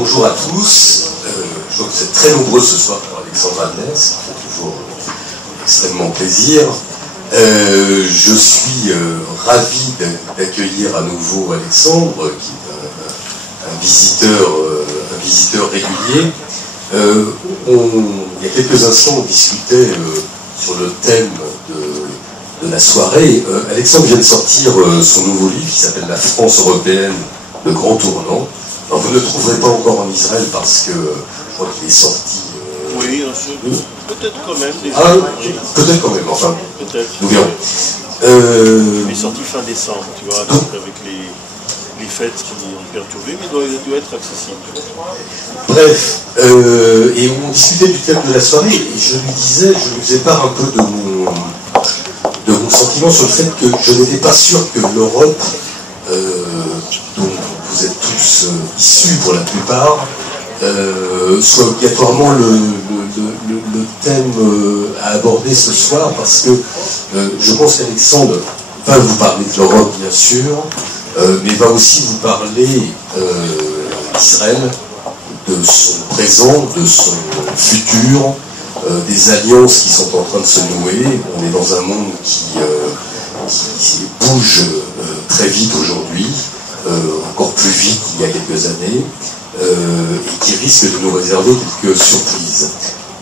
Bonjour à tous. Je vois que vous êtes très nombreux ce soir pour Alexandre Adnès, ça fait toujours extrêmement plaisir. Je suis ravi d'accueillir à nouveau Alexandre, qui est un visiteur régulier. Il y a quelques instants, on discutait sur le thème de la soirée. Alexandre vient de sortir son nouveau livre qui s'appelle « La France européenne, le grand tournant ». Alors vous ne le trouverez pas encore en Israël parce que je crois qu'il est sorti... Oui, peut-être quand même. Ah, peut-être quand même, enfin, nous verrons. Il est sorti fin décembre, tu vois, donc avec les fêtes qui ont perturbé, mais il doit être accessible. Bref, et on discutait du thème de la soirée, et je lui faisais part un peu de mon sentiment sur le fait que je n'étais pas sûr que l'Europe, dont vous êtes tous issus pour la plupart, soit obligatoirement le thème à aborder ce soir, parce que je pense qu'Alexandre va vous parler de l'Europe, bien sûr, mais va aussi vous parler d'Israël, de son présent, de son futur, des alliances qui sont en train de se nouer. On est dans un monde qui bouge très vite aujourd'hui, encore plus vite qu'il y a quelques années, et qui risque de nous réserver quelques surprises.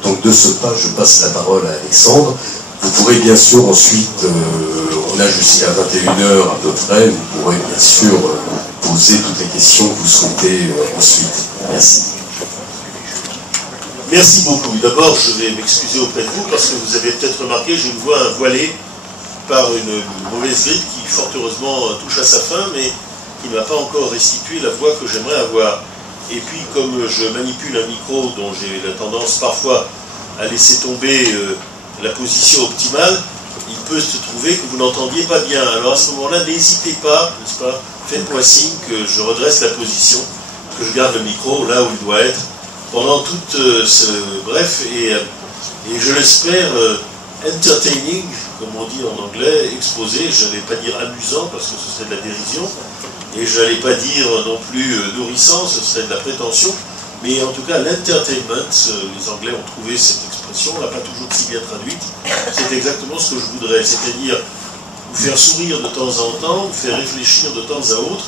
Donc de ce pas, je passe la parole à Alexandre. Vous pourrez bien sûr ensuite, on a jusqu'à 21h à peu près, vous pourrez bien sûr poser toutes les questions que vous souhaitez ensuite. Merci. Merci beaucoup. D'abord, je vais m'excuser auprès de vous parce que vous avez peut-être remarqué, j'ai une voix voilée par une mauvaise grippe qui, fort heureusement, touche à sa fin, mais qui ne m'a pas encore restitué la voix que j'aimerais avoir. Et puis, comme je manipule un micro dont j'ai la tendance parfois à laisser tomber la position optimale, il peut se trouver que vous n'entendiez pas bien. Alors à ce moment-là, n'hésitez pas, n'est-ce pas, faites-moi signe que je redresse la position, que je garde le micro là où il doit être, pendant tout bref, et je l'espère entertaining, comme on dit en anglais, exposé. Je n'allais pas dire amusant parce que ce serait de la dérision, et je n'allais pas dire non plus nourrissant, ce serait de la prétention, mais en tout cas l'entertainment, les Anglais ont trouvé cette expression, on ne l'a pas toujours si bien traduite, c'est exactement ce que je voudrais, c'est-à-dire vous faire sourire de temps en temps, vous faire réfléchir de temps à autre,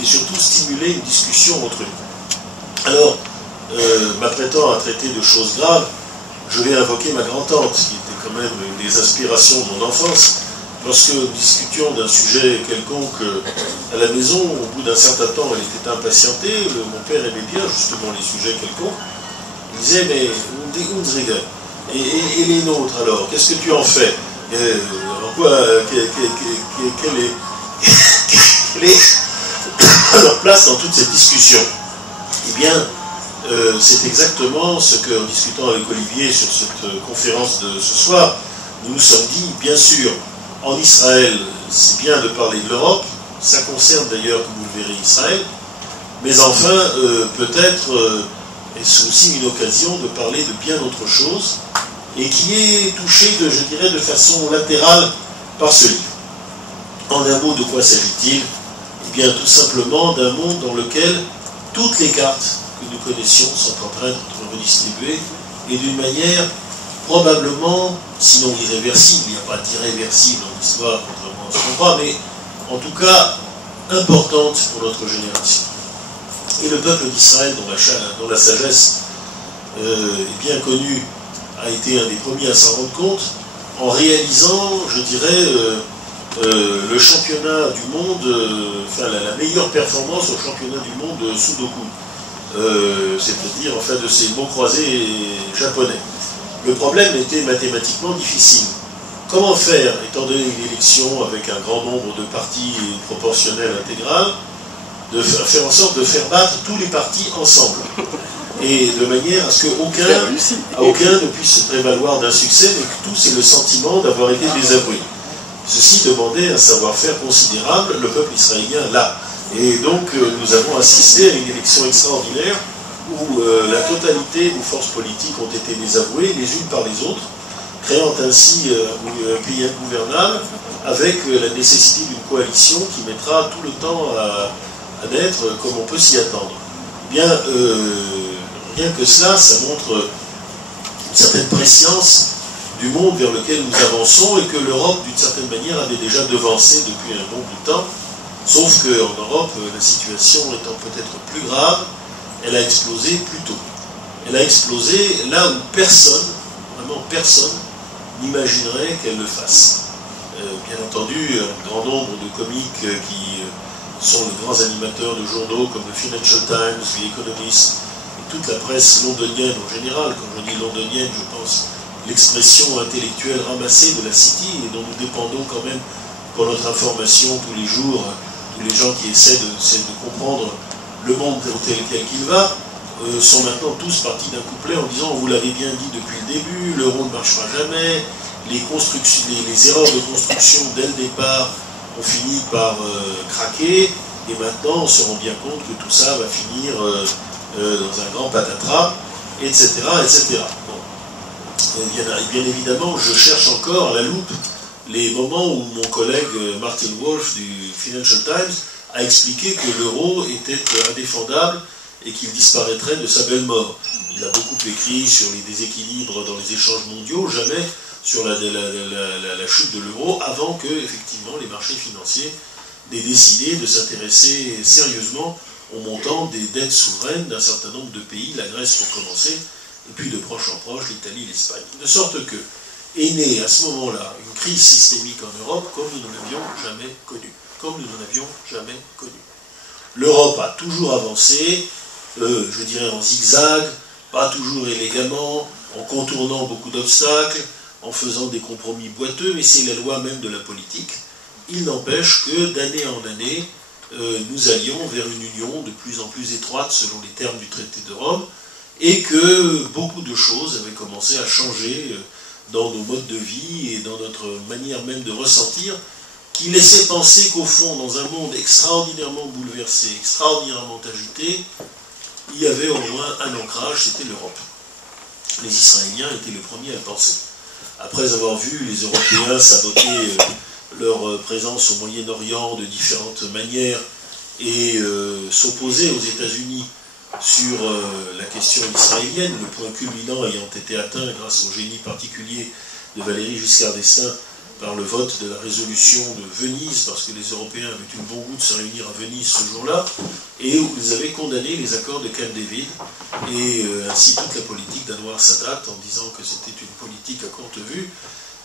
et surtout stimuler une discussion entre nous. Alors, m'apprêtant à traiter de choses graves, je vais invoquer ma grand-tante, qui était quand même une des aspirations de mon enfance. Lorsque nous discutions d'un sujet quelconque à la maison, au bout d'un certain temps, elle était impatientée, mon père aimait bien justement les sujets quelconques. Il disait, mais unsere, et les nôtres alors, qu'est-ce que tu en fais? En quoi, quelle est leur place dans toute cette discussion? Eh bien, c'est exactement ce qu'en discutant avec Olivier sur cette conférence de ce soir, nous nous sommes dit, bien sûr, en Israël, c'est bien de parler de l'Europe, ça concerne d'ailleurs, comme vous le verrez, Israël, mais enfin, peut-être est-ce aussi une occasion de parler de bien autre chose, et qui est touché, je dirais, de façon latérale par ce livre. En un mot, de quoi s'agit-il? Eh bien, tout simplement d'un monde dans lequel toutes les cartes que nous connaissions sont en train d'être redistribuées, et d'une manière probablement, sinon irréversible, il n'y a pas d'irréversible en histoire, contrairement à ce qu'on croit, mais en tout cas importante pour notre génération. Et le peuple d'Israël, dont la sagesse est bien connue, a été un des premiers à s'en rendre compte, en réalisant, je dirais, le championnat du monde, enfin la meilleure performance au championnat du monde Sudoku, c'est-à-dire enfin de ces mots croisés japonais. Le problème était mathématiquement difficile. Comment faire, étant donné une élection avec un grand nombre de partis proportionnels intégrales, de faire en sorte de faire battre tous les partis ensemble, et de manière à ce qu'aucun ne puisse se prévaloir d'un succès, mais que tous aient le sentiment d'avoir été désavoués. Ceci demandait un savoir-faire considérable, le peuple israélien l'a. Et donc nous avons assisté à une élection extraordinaire où la totalité des forces politiques ont été désavouées les unes par les autres, créant ainsi un pays ingouvernable avec la nécessité d'une coalition qui mettra tout le temps à naître comme on peut s'y attendre. eh bien, rien que cela, ça montre une certaine prescience du monde vers lequel nous avançons et que l'Europe, d'une certaine manière, avait déjà devancé depuis un bon bout de temps. Sauf qu'en Europe, la situation étant peut-être plus grave, elle a explosé plus tôt. Elle a explosé là où personne, vraiment personne, n'imaginerait qu'elle le fasse. Bien entendu, un grand nombre de comiques qui sont les grands animateurs de journaux comme le Financial Times, The Economist, et toute la presse londonienne en général. Quand je dis londonienne, je pense l'expression intellectuelle ramassée de la City et dont nous dépendons quand même pour notre information tous les jours, tous les gens qui essaient de comprendre le monde tel qu'il va, sont maintenant tous partis d'un couplet en disant, vous l'avez bien dit depuis le début, l'euro ne marchera jamais, les erreurs de construction dès le départ ont fini par craquer, et maintenant on se rend bien compte que tout ça va finir dans un grand patatras, etc. etc. Bon. Bien évidemment, je cherche encore à la loupe les moments où mon collègue Martin Wolf du Financial Times a expliqué que l'euro était indéfendable et qu'il disparaîtrait de sa belle mort. Il a beaucoup écrit sur les déséquilibres dans les échanges mondiaux, jamais sur la chute de l'euro, avant que, effectivement, les marchés financiers aient décidé de s'intéresser sérieusement au montant des dettes souveraines d'un certain nombre de pays, la Grèce pour commencer, et puis de proche en proche, l'Italie, l'Espagne. De sorte que est née à ce moment-là une crise systémique en Europe comme nous ne l'avions jamais connue. Comme nous n'en avions jamais connu. L'Europe a toujours avancé, je dirais en zigzag, pas toujours élégamment, en contournant beaucoup d'obstacles, en faisant des compromis boiteux, mais c'est la loi même de la politique. Il n'empêche que d'année en année, nous allions vers une union de plus en plus étroite selon les termes du traité de Rome, et que beaucoup de choses avaient commencé à changer dans nos modes de vie et dans notre manière même de ressentir, qui laissait penser qu'au fond, dans un monde extraordinairement bouleversé, extraordinairement agité, il y avait au moins un ancrage, c'était l'Europe. Les Israéliens étaient les premiers à le penser. Après avoir vu les Européens saboter leur présence au Moyen-Orient de différentes manières et s'opposer aux États-Unis sur la question israélienne, le point culminant ayant été atteint grâce au génie particulier de Valéry Giscard d'Estaing par le vote de la résolution de Venise, parce que les Européens avaient eu le bon goût de se réunir à Venise ce jour-là, et où ils avaient condamné les accords de Camp David, et ainsi toute la politique d'Anwar Sadat, en disant que c'était une politique à courte vue,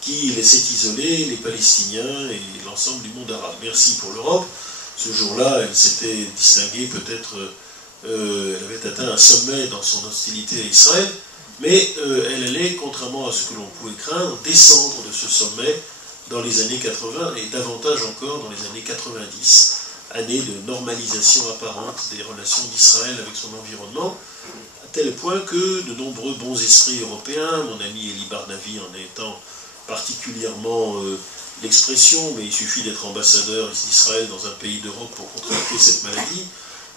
qui laissait isoler les Palestiniens et l'ensemble du monde arabe. Merci pour l'Europe. Ce jour-là, elle s'était distinguée peut-être, elle avait atteint un sommet dans son hostilité à Israël, mais elle allait, contrairement à ce que l'on pouvait craindre, descendre de ce sommet dans les années 80 et davantage encore dans les années 90, années de normalisation apparente des relations d'Israël avec son environnement, à tel point que de nombreux bons esprits européens, mon ami Elie Barnavi en étant particulièrement l'expression, mais il suffit d'être ambassadeur d'Israël dans un pays d'Europe pour contracter cette maladie,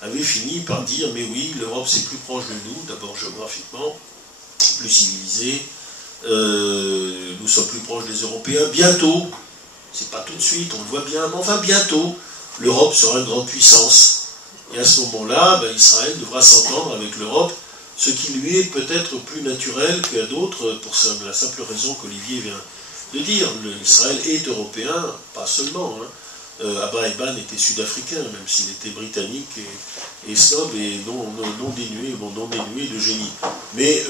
avait fini par dire, mais oui, l'Europe c'est plus proche de nous, d'abord géographiquement, plus civilisé, nous sommes plus proches des Européens, bientôt, c'est pas tout de suite, on le voit bien, mais enfin bientôt, l'Europe sera une grande puissance, et à ce moment-là, Israël devra s'entendre avec l'Europe, ce qui lui est peut-être plus naturel qu'à d'autres, pour la simple raison qu'Olivier vient de dire. Israël est européen, pas seulement. Abba Eban était sud-africain, même s'il était britannique et snob et non dénué de génie. Mais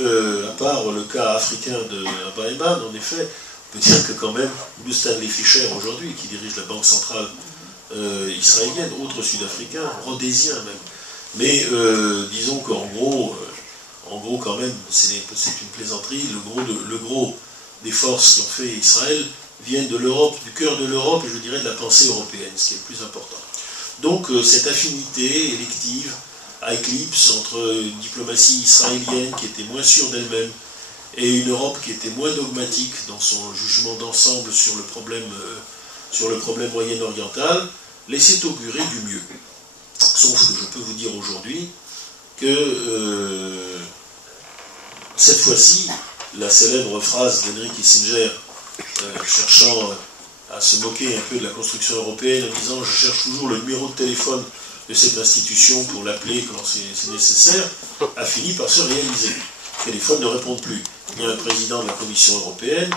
à part le cas africain de Abba Eban, en effet, on peut dire que quand même, Stanley Fischer aujourd'hui, qui dirige la banque centrale israélienne, autre sud-africain, rhodésien même. Mais disons qu'en gros, quand même, c'est une plaisanterie, le gros des forces qui ont fait Israël viennent de l'Europe, du cœur de l'Europe, et je dirais de la pensée européenne, ce qui est le plus important. Donc cette affinité élective à éclipse entre une diplomatie israélienne qui était moins sûre d'elle-même et une Europe qui était moins dogmatique dans son jugement d'ensemble sur le problème moyen-oriental, laissait augurer du mieux. Sauf que je peux vous dire aujourd'hui que cette fois-ci, la célèbre phrase d'Henry Kissinger, cherchant à se moquer un peu de la construction européenne en disant « je cherche toujours le numéro de téléphone de cette institution, pour l'appeler quand c'est nécessaire, a fini par se réaliser. Les téléphones ne répondent plus. Il y a un président de la Commission européenne,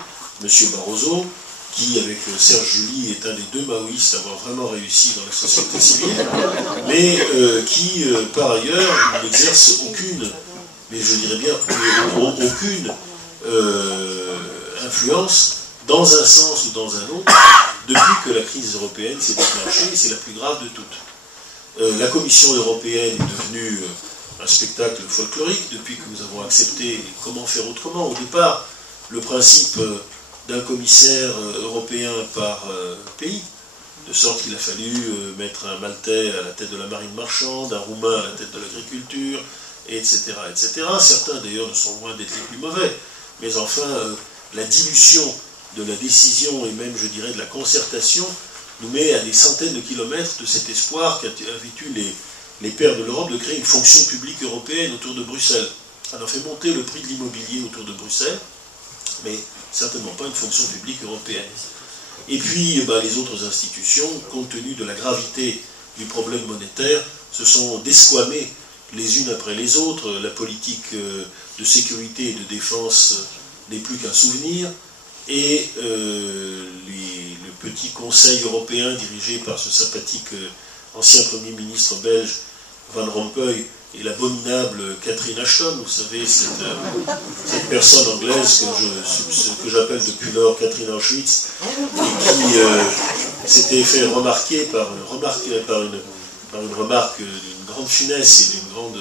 M. Barroso, qui, avec Serge July, est un des deux maoïstes à avoir vraiment réussi dans la société civile, mais qui, par ailleurs, n'exerce aucune, mais je dirais bien aucune influence dans un sens ou dans un autre, depuis que la crise européenne s'est déclenchée, c'est la plus grave de toutes. La Commission européenne est devenue un spectacle folklorique depuis que nous avons accepté comment faire autrement. Au départ, le principe d'un commissaire européen par pays, de sorte qu'il a fallu mettre un Maltais à la tête de la marine marchande, un Roumain à la tête de l'agriculture, etc., etc. Certains d'ailleurs ne sont loin d'être les plus mauvais, mais enfin, la dilution de la décision et même, je dirais, de la concertation nous met à des centaines de kilomètres de cet espoir qu'avaient eu les pères de l'Europe de créer une fonction publique européenne autour de Bruxelles. Ça a fait monter le prix de l'immobilier autour de Bruxelles, mais certainement pas une fonction publique européenne. Et puis, les autres institutions, compte tenu de la gravité du problème monétaire, se sont desquamées les unes après les autres. La politique de sécurité et de défense n'est plus qu'un souvenir, et le petit conseil européen dirigé par ce sympathique ancien Premier ministre belge Van Rompuy et l'abominable Catherine Ashton, vous savez, cette personne anglaise que j'appelle depuis lors Catherine Auschwitz, et qui s'était fait remarquer par une remarque d'une grande finesse et d'une grande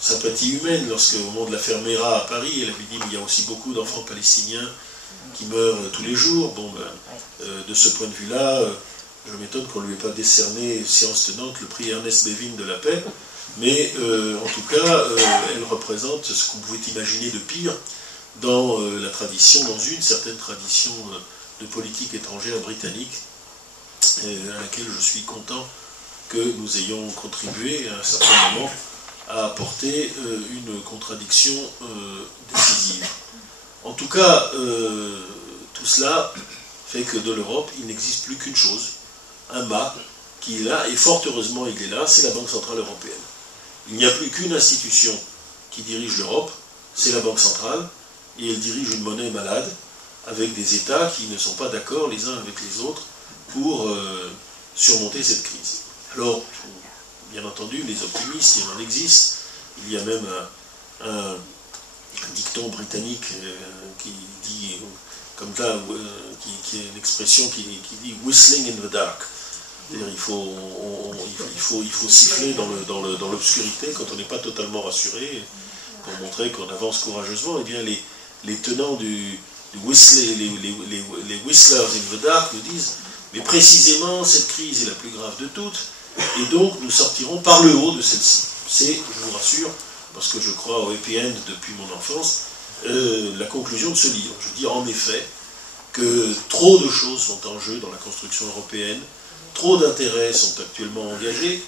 sympathie humaine, lorsque, au moment de l'affaire Mera à Paris, elle avait dit « mais il y a aussi beaucoup d'enfants palestiniens qui meurent tous les jours ». Bon, de ce point de vue-là, je m'étonne qu'on ne lui ait pas décerné, séance tenante, le prix Ernest Bevin de la paix, mais en tout cas, elle représente ce qu'on pouvait imaginer de pire dans la tradition, dans une certaine tradition de politique étrangère britannique, à laquelle je suis content que nous ayons contribué à un certain moment à apporter une contradiction décisive. En tout cas, tout cela fait que de l'Europe, il n'existe plus qu'une chose, un mât qui est là, et fort heureusement il est là, c'est la Banque Centrale Européenne. Il n'y a plus qu'une institution qui dirige l'Europe, c'est la Banque Centrale, et elle dirige une monnaie malade, avec des États qui ne sont pas d'accord les uns avec les autres pour surmonter cette crise. Alors, bien entendu, les optimistes, il en existe, il y a même un dicton britannique qui dit, comme ça, qui est une expression qui dit « whistling in the dark ». C'est-à-dire il faut siffler dans l'obscurité quand on n'est pas totalement rassuré, pour montrer qu'on avance courageusement. Et bien les tenants les whistlers in the dark nous disent « mais précisément, cette crise est la plus grave de toutes, et donc nous sortirons par le haut de celle-ci ». C'est, je vous rassure, parce que je crois au happy end depuis mon enfance, la conclusion de ce livre. Je dis en effet que trop de choses sont en jeu dans la construction européenne, trop d'intérêts sont actuellement engagés,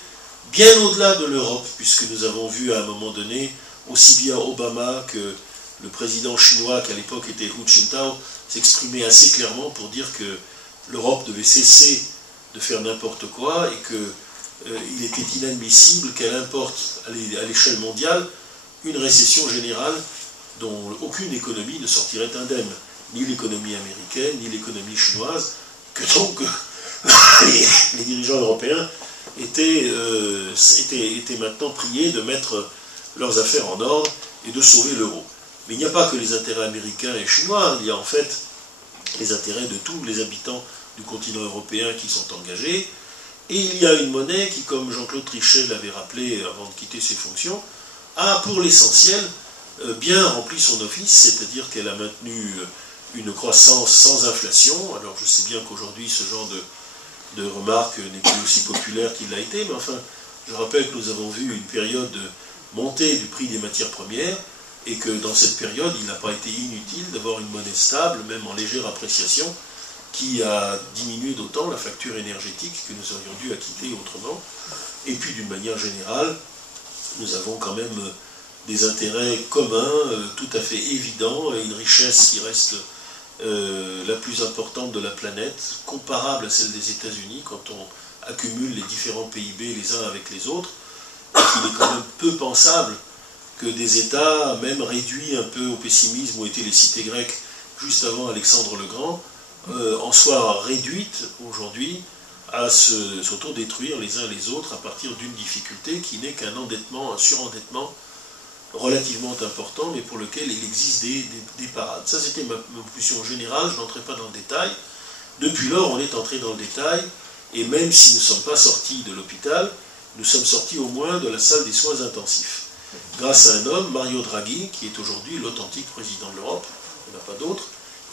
bien au-delà de l'Europe, puisque nous avons vu à un moment donné, aussi bien Obama que le président chinois, qui à l'époque était Hu Jintao, s'exprimer assez clairement pour dire que l'Europe devait cesser de faire n'importe quoi et qu'il était inadmissible qu'elle importe à l'échelle mondiale une récession générale dont aucune économie ne sortirait indemne, ni l'économie américaine, ni l'économie chinoise, que donc les dirigeants européens étaient maintenant priés de mettre leurs affaires en ordre et de sauver l'euro. Mais il n'y a pas que les intérêts américains et chinois, il y a en fait les intérêts de tous les habitants du continent européen qui sont engagés, et il y a une monnaie qui, comme Jean-Claude Trichet l'avait rappelé avant de quitter ses fonctions, a pour l'essentiel bien rempli son office, c'est-à-dire qu'elle a maintenu une croissance sans inflation. Alors je sais bien qu'aujourd'hui ce genre de remarque n'est plus aussi populaire qu'il l'a été, mais enfin, je rappelle que nous avons vu une période de montée du prix des matières premières, et que dans cette période, il n'a pas été inutile d'avoir une monnaie stable, même en légère appréciation, qui a diminué d'autant la facture énergétique que nous aurions dû acquitter autrement. Et puis d'une manière générale, nous avons quand même des intérêts communs tout à fait évidents, et une richesse qui reste la plus importante de la planète, comparable à celle des États-Unis quand on accumulent les différents PIB les uns avec les autres, et qu'il est quand même peu pensable que des États, même réduits un peu au pessimisme où étaient les cités grecques juste avant Alexandre le Grand, en soient réduites aujourd'hui à s'auto-détruire les uns les autres à partir d'une difficulté qui n'est qu'un endettement, un surendettement relativement important, mais pour lequel il existe des parades. Ça, c'était ma position générale, je n'entrais pas dans le détail. Depuis lors, on est entré dans le détail, et même si nous ne sommes pas sortis de l'hôpital, nous sommes sortis au moins de la salle des soins intensifs. Grâce à un homme, Mario Draghi, qui est aujourd'hui l'authentique président de l'Europe, il n'y en a pas d'autre,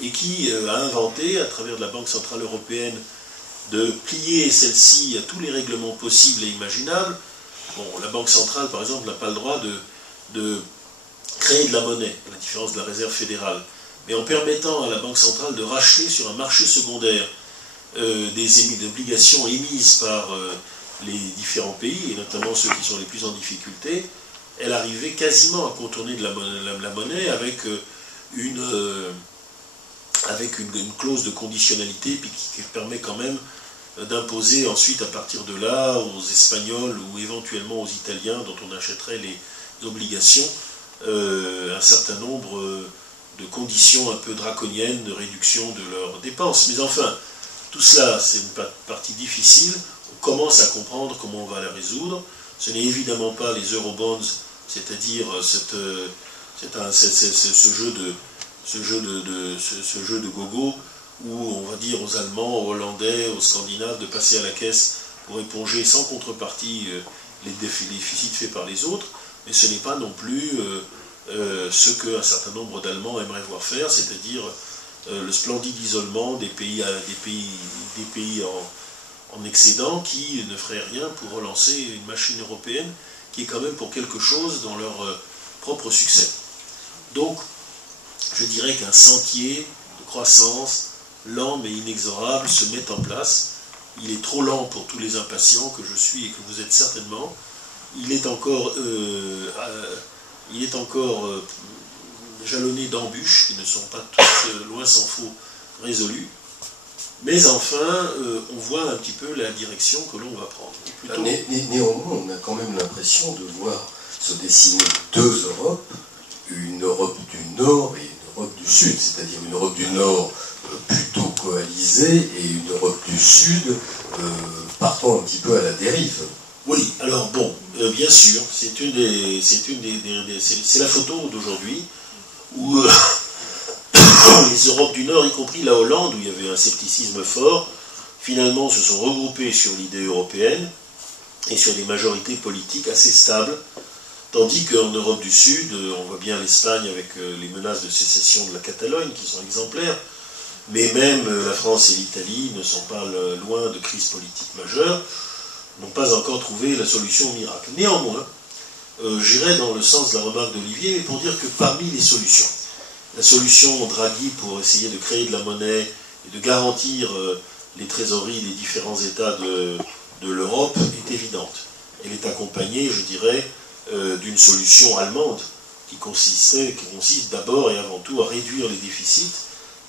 et qui a inventé, à travers de la Banque Centrale Européenne, de plier celle-ci à tous les règlements possibles et imaginables. Bon, la Banque Centrale, par exemple, n'a pas le droit de créer de la monnaie, à la différence de la Réserve fédérale. Mais en permettant à la Banque Centrale de racheter sur un marché secondaire des obligations émises par les différents pays, et notamment ceux qui sont les plus en difficulté, elle arrivait quasiment à contourner de la monnaie avec une clause de conditionnalité puis qui permet quand même d'imposer ensuite à partir de là aux Espagnols ou éventuellement aux Italiens dont on achèterait les obligations un certain nombre de conditions un peu draconiennes de réduction de leurs dépenses. Mais enfin, tout cela c'est une partie difficile, on commence à comprendre comment on va la résoudre. Ce n'est évidemment pas les eurobonds, c'est-à-dire ce jeu de gogo où on va dire aux Allemands, aux Hollandais, aux Scandinaves de passer à la caisse pour éponger sans contrepartie les déficits faits par les autres, mais ce n'est pas non plus ce qu'un certain nombre d'Allemands aimeraient voir faire, c'est-à-dire le splendide isolement des pays en excédent qui ne feraient rien pour relancer une machine européenne qui est quand même pour quelque chose dans leur propre succès. Donc, je dirais qu'un sentier de croissance lent mais inexorable se met en place. Il est trop lent pour tous les impatients que je suis et que vous êtes certainement. Il est encore jalonné d'embûches qui ne sont pas toutes, loin s'en faut, résolues. Mais enfin, on voit un petit peu la direction que l'on va prendre. Néanmoins, on a quand même l'impression de voir se dessiner deux Europes, une Europe du Nord et une Europe du Sud, c'est-à-dire une Europe du Nord plutôt coalisée et une Europe du Sud partant un petit peu à la dérive. Oui, alors bon, bien sûr, c'est la photo d'aujourd'hui où les Europes du Nord, y compris la Hollande, où il y avait un scepticisme fort, finalement se sont regroupés sur l'idée européenne et sur des majorités politiques assez stables, tandis qu'en Europe du Sud, on voit bien l'Espagne avec les menaces de sécession de la Catalogne qui sont exemplaires, mais même la France et l'Italie ne sont pas loin de crises politiques majeures, n'ont pas encore trouvé la solution miracle. Néanmoins, j'irai dans le sens de la remarque d'Olivier pour dire que parmi les solutions, la solution Draghi pour essayer de créer de la monnaie et de garantir les trésoreries des différents États de l'Europe est évidente. Elle est accompagnée, je dirais, d'une solution allemande qui consiste d'abord et avant tout à réduire les déficits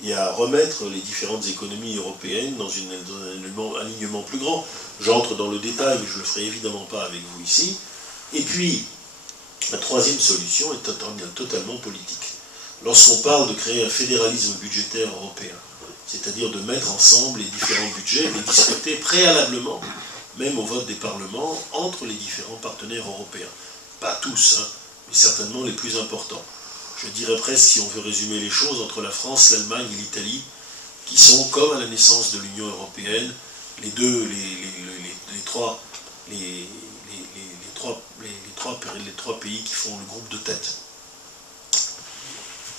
et à remettre les différentes économies européennes dans un alignement plus grand. J'entre dans le détail, mais je ne le ferai évidemment pas avec vous ici. Et puis, la troisième solution est totalement politique. Lorsqu'on parle de créer un fédéralisme budgétaire européen, c'est-à-dire de mettre ensemble les différents budgets et de discuter préalablement, même au vote des parlements, entre les différents partenaires européens. Pas tous, hein, mais certainement les plus importants. Je dirais presque, si on veut résumer les choses, entre la France, l'Allemagne et l'Italie, qui sont, comme à la naissance de l'Union européenne, les trois pays qui font le groupe de tête.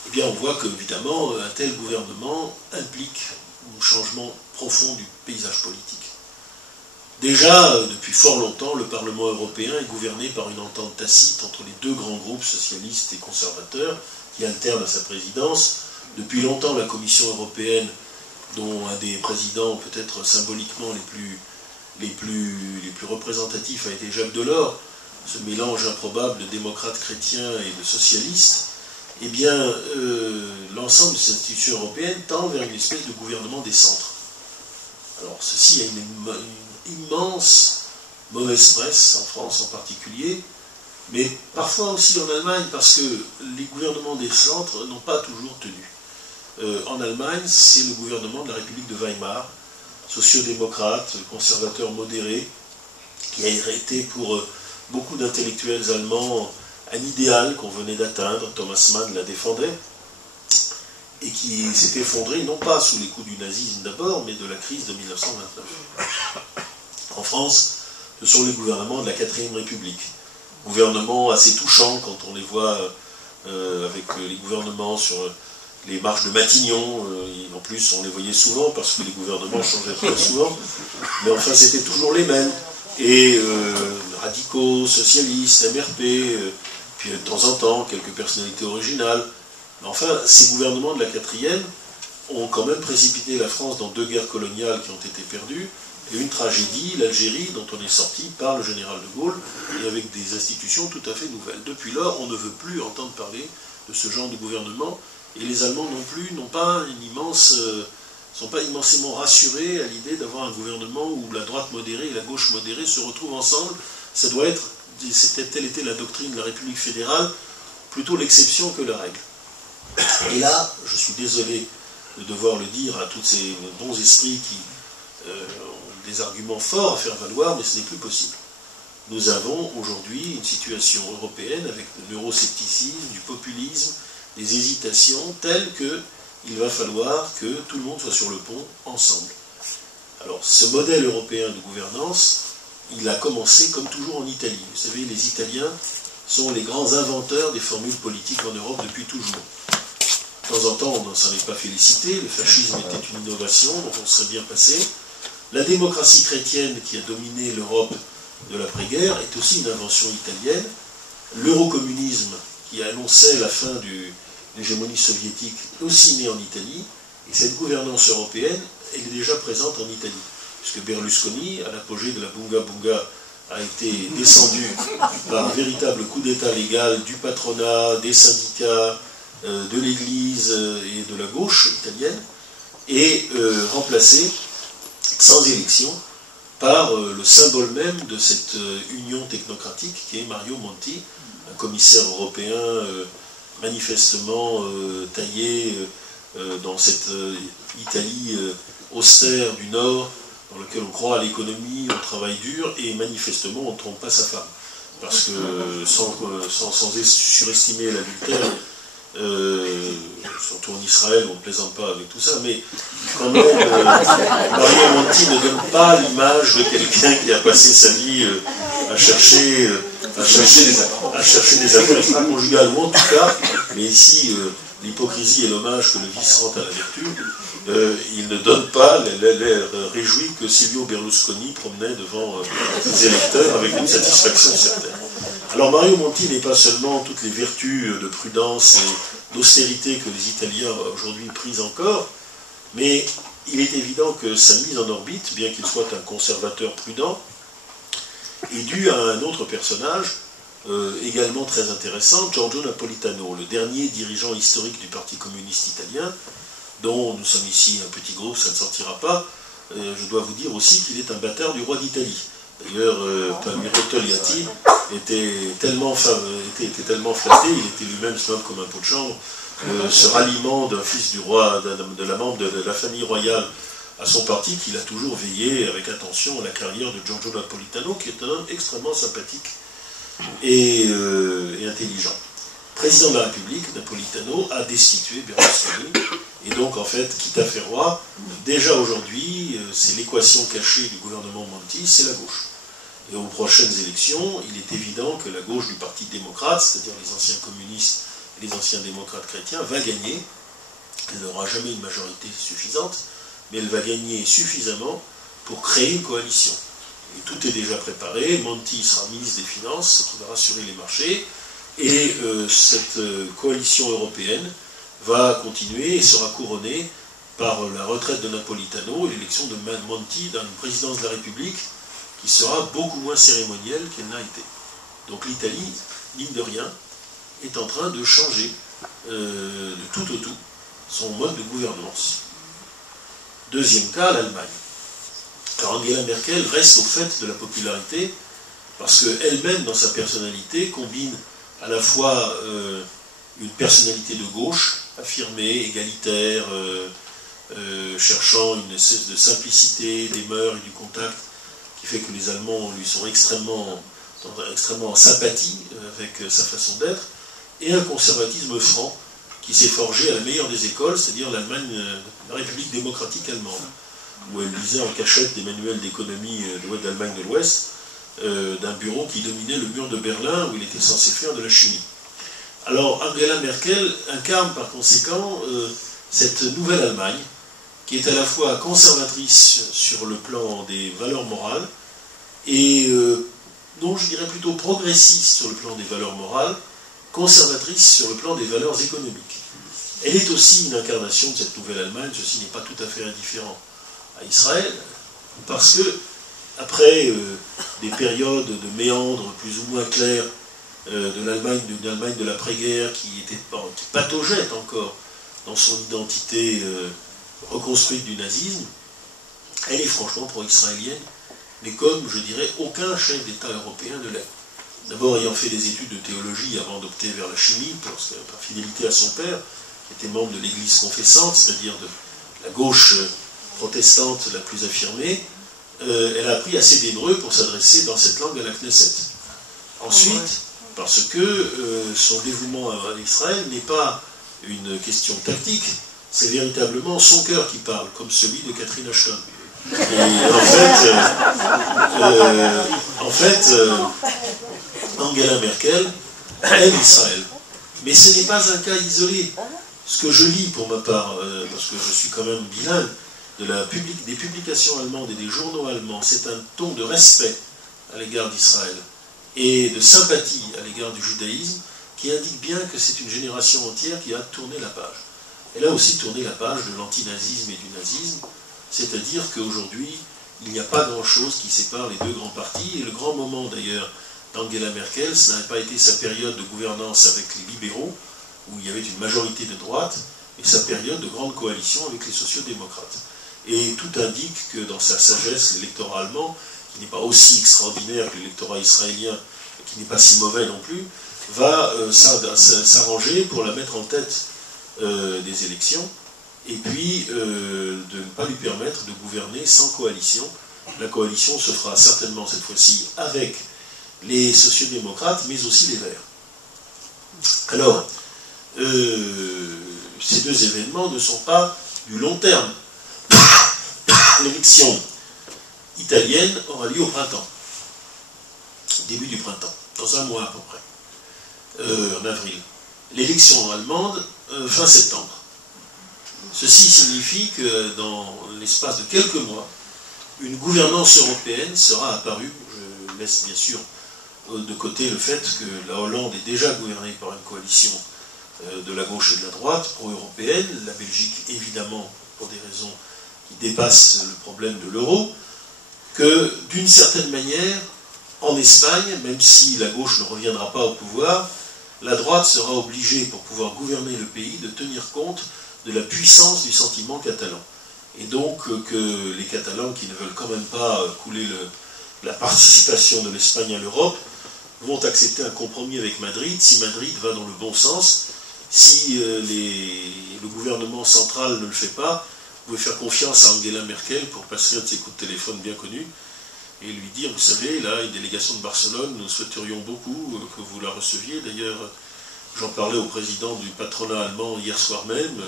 Eh bien, on voit qu'évidemment, un tel gouvernement implique un changement profond du paysage politique. Déjà, depuis fort longtemps, le Parlement européen est gouverné par une entente tacite entre les deux grands groupes socialistes et conservateurs qui alternent à sa présidence. Depuis longtemps, la Commission européenne, dont un des présidents peut-être symboliquement les plus représentatifs a été Jacques Delors, ce mélange improbable de démocrates chrétiens et de socialistes, eh bien, l'ensemble de ces institutions européennes tend vers une espèce de gouvernement des centres. Alors, ceci a immense mauvaise presse, en France en particulier, mais parfois aussi en Allemagne, parce que les gouvernements des centres n'ont pas toujours tenu. En Allemagne, c'est le gouvernement de la République de Weimar, sociodémocrate, conservateur modéré, qui a été pour beaucoup d'intellectuels allemands un idéal qu'on venait d'atteindre. Thomas Mann la défendait, et qui s'est effondré, non pas sous les coups du nazisme d'abord, mais de la crise de 1929. En France, ce sont les gouvernements de la 4ème République. Gouvernements assez touchants quand on les voit avec les gouvernements sur les marches de Matignon. En plus, on les voyait souvent parce que les gouvernements changeaient très souvent. Mais enfin, c'était toujours les mêmes. Et radicaux, socialistes, MRP, puis de temps en temps, quelques personnalités originales. Mais enfin, ces gouvernements de la 4e ont quand même précipité la France dans 2 guerres coloniales qui ont été perdues, et une tragédie, l'Algérie, dont on est sorti par le général de Gaulle, et avec des institutions tout à fait nouvelles. Depuis lors, on ne veut plus entendre parler de ce genre de gouvernement, et les Allemands non plus n'ont pas sont pas immensément rassurés à l'idée d'avoir un gouvernement où la droite modérée et la gauche modérée se retrouvent ensemble. Ça doit être, telle était la doctrine de la République fédérale, plutôt l'exception que la règle. Et là, je suis désolé de devoir le dire à tous ces bons esprits qui ont des arguments forts à faire valoir, mais ce n'est plus possible. Nous avons aujourd'hui une situation européenne avec le neuroscepticisme, du populisme, des hésitations telles qu'il va falloir que tout le monde soit sur le pont ensemble. Alors, ce modèle européen de gouvernance, il a commencé comme toujours en Italie. Vous savez, les Italiens sont les grands inventeurs des formules politiques en Europe depuis toujours. De temps en temps, on ne s'en est pas félicité, le fascisme était une innovation, donc on serait bien passé. La démocratie chrétienne qui a dominé l'Europe de l'après-guerre est aussi une invention italienne. L'eurocommunisme qui annonçait la fin de l'hégémonie soviétique est aussi né en Italie, et cette gouvernance européenne, elle est déjà présente en Italie, puisque Berlusconi, à l'apogée de la Bunga Bunga, a été descendu par un véritable coup d'État légal du patronat, des syndicats, de l'Église et de la gauche italienne, et remplacé, sans élection, par le symbole même de cette union technocratique qui est Mario Monti, un commissaire européen manifestement taillé dans cette Italie austère du Nord, dans laquelle on croit à l'économie, au travail dur, et manifestement on ne trompe pas sa femme. Parce que sans surestimer l'adultère, surtout en Israël, on ne plaisante pas avec tout ça, mais quand même, Mario Monti ne donne pas l'image de quelqu'un qui a passé sa vie à chercher des affaires extra-conjugales, ou en tout cas, mais ici, l'hypocrisie et l'hommage que le vice rend à la vertu, il ne donne pas l'air réjoui que Silvio Berlusconi promenait devant ses électeurs avec une satisfaction certaine. Alors Mario Monti n'est pas seulement toutes les vertus de prudence et d'austérité que les Italiens aujourd'hui prisent encore, mais il est évident que sa mise en orbite, bien qu'il soit un conservateur prudent, est due à un autre personnage également très intéressant, Giorgio Napolitano, le dernier dirigeant historique du Parti communiste italien, dont nous sommes ici un petit groupe, ça ne sortira pas. Je dois vous dire aussi qu'il est un bâtard du roi d'Italie. D'ailleurs, Palmiro Togliatti était tellement flatté, il était lui-même snob comme un pot de chambre, ce ralliement d'un fils du roi, d'un membre de la famille royale à son parti, qu'il a toujours veillé avec attention à la carrière de Giorgio Napolitano, qui est un homme extrêmement sympathique et intelligent. Président de la République, Napolitano a destitué Berlusconi, et donc en fait, quitte à faire roi, déjà aujourd'hui, c'est l'équation cachée du gouvernement Monti, c'est la gauche. Et aux prochaines élections, il est évident que la gauche du Parti démocrate, c'est-à-dire les anciens communistes et les anciens démocrates chrétiens, va gagner. Elle n'aura jamais une majorité suffisante, mais elle va gagner suffisamment pour créer une coalition. Et tout est déjà préparé, Monti sera ministre des Finances, ce qui va rassurer les marchés, et cette coalition européenne va continuer et sera couronnée par la retraite de Napolitano et l'élection de Monti dans une présidence de la République qui sera beaucoup moins cérémonielle qu'elle n'a été. Donc l'Italie, mine de rien, est en train de changer de tout au tout son mode de gouvernance. Deuxième cas, l'Allemagne. car Angela Merkel reste au fait de la popularité, parce qu'elle-même, dans sa personnalité, combine à la fois une personnalité de gauche, affirmée, égalitaire, cherchant une espèce de simplicité des mœurs et du contact, qui fait que les Allemands lui sont extrêmement en sympathie avec sa façon d'être, et un conservatisme franc qui s'est forgé à la meilleure des écoles, c'est-à-dire l'Allemagne, la République démocratique allemande, où elle lisait en cachette des manuels d'économie d'Allemagne de l'Ouest, d'un bureau qui dominait le mur de Berlin, où il était censé faire de la chimie. Alors Angela Merkel incarne par conséquent cette nouvelle Allemagne, qui est à la fois conservatrice sur le plan des valeurs morales, et non, je dirais plutôt progressiste sur le plan des valeurs morales, conservatrice sur le plan des valeurs économiques. Elle est aussi une incarnation de cette nouvelle Allemagne, ceci n'est pas tout à fait indifférent à Israël, parce que, après des périodes de méandres plus ou moins clairs d'une Allemagne de l'après-guerre qui pataugeait encore dans son identité reconstruite du nazisme, elle est franchement pro-israélienne, mais comme, je dirais, aucun chef d'État européen ne l'est. D'abord ayant fait des études de théologie avant d'opter vers la chimie, parce que, par fidélité à son père, qui était membre de l'Église confessante, c'est-à-dire de la gauche protestante la plus affirmée, elle a appris assez d'hébreu pour s'adresser dans cette langue à la Knesset. Ensuite, parce que son dévouement à Israël n'est pas une question tactique, c'est véritablement son cœur qui parle, comme celui de Catherine Ashton. Et en fait, Angela Merkel aime Israël. Mais ce n'est pas un cas isolé. Ce que je lis pour ma part, parce que je suis quand même bilingue, des publications allemandes et des journaux allemands, c'est un ton de respect à l'égard d'Israël et de sympathie à l'égard du judaïsme qui indique bien que c'est une génération entière qui a tourné la page. Elle a aussi tourné la page de l'antinazisme et du nazisme, c'est-à-dire qu'aujourd'hui, il n'y a pas grand-chose qui sépare les deux grands partis, et le grand moment d'ailleurs d'Angela Merkel, ce n'a pas été sa période de gouvernance avec les libéraux, où il y avait une majorité de droite, et sa période de grande coalition avec les sociaux-démocrates. Et tout indique que dans sa sagesse, l'électorat allemand, qui n'est pas aussi extraordinaire que l'électorat israélien, et qui n'est pas si mauvais non plus, va s'arranger pour la mettre en tête des élections, et puis de ne pas lui permettre de gouverner sans coalition. La coalition se fera certainement cette fois-ci avec les sociaux-démocrates, mais aussi les Verts. Alors, ces deux événements ne sont pas du long terme. L'élection italienne aura lieu au printemps, début du printemps, dans un mois à peu près, en avril. L'élection allemande, fin septembre. Ceci signifie que dans l'espace de quelques mois, une gouvernance européenne sera apparue. Je laisse bien sûr de côté le fait que la Hollande est déjà gouvernée par une coalition de la gauche et de la droite pro-européenne, la Belgique évidemment pour des raisons qui dépassent le problème de l'euro, que d'une certaine manière, en Espagne, même si la gauche ne reviendra pas au pouvoir, la droite sera obligée, pour pouvoir gouverner le pays, de tenir compte de la puissance du sentiment catalan. Et donc que les Catalans, qui ne veulent quand même pas couler la participation de l'Espagne à l'Europe, vont accepter un compromis avec Madrid, si Madrid va dans le bon sens. Si le gouvernement central ne le fait pas, vous pouvez faire confiance à Angela Merkel pour passer un de ses coups de téléphone bien connus et lui dire, vous savez, là, une délégation de Barcelone, nous souhaiterions beaucoup que vous la receviez. D'ailleurs, j'en parlais au président du patronat allemand hier soir même.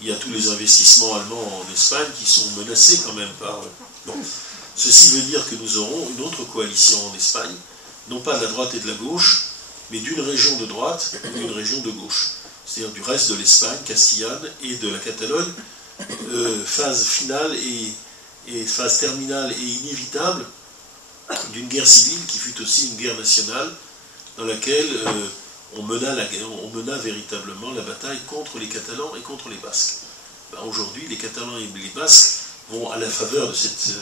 Il y a tous les investissements allemands en Espagne qui sont menacés quand même par... Bon. Ceci veut dire que nous aurons une autre coalition en Espagne, non pas de la droite et de la gauche, mais d'une région de droite et d'une région de gauche. C'est-à-dire du reste de l'Espagne, castillane, et de la Catalogne, phase finale et phase terminale et inévitable d'une guerre civile qui fut aussi une guerre nationale, dans laquelle on mena véritablement la bataille contre les Catalans et contre les Basques. Ben, aujourd'hui, les Catalans et les Basques vont, à la faveur de cette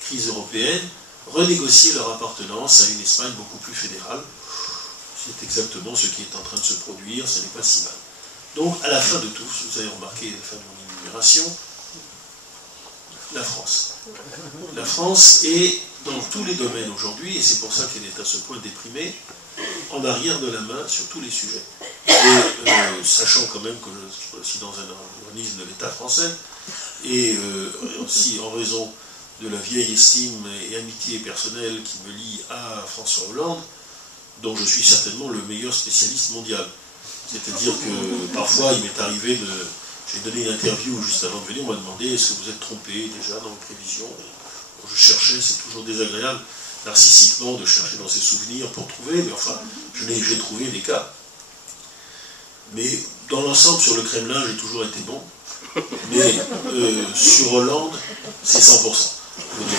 crise européenne, renégocier leur appartenance à une Espagne beaucoup plus fédérale. C'est exactement ce qui est en train de se produire, ce n'est pas si mal. Donc, à la fin de tout, vous avez remarqué, à la fin de mon énumération, la France. La France est, dans tous les domaines aujourd'hui, et c'est pour ça qu'elle est à ce point déprimée, en arrière de la main sur tous les sujets. Et sachant quand même que je suis dans un organisme de l'État français, et aussi en raison de la vieille estime et amitié personnelle qui me lie à François Hollande, dont je suis certainement le meilleur spécialiste mondial. C'est-à-dire que parfois il m'est arrivé de... J'ai donné une interview juste avant de venir, on m'a demandé est-ce que vous êtes trompé déjà dans vos prévisions. Je cherchais, c'est toujours désagréable, narcissiquement, de chercher dans ses souvenirs pour trouver, mais enfin, j'ai trouvé des cas. Mais dans l'ensemble, sur le Kremlin, j'ai toujours été bon. Mais sur Hollande, c'est 100%.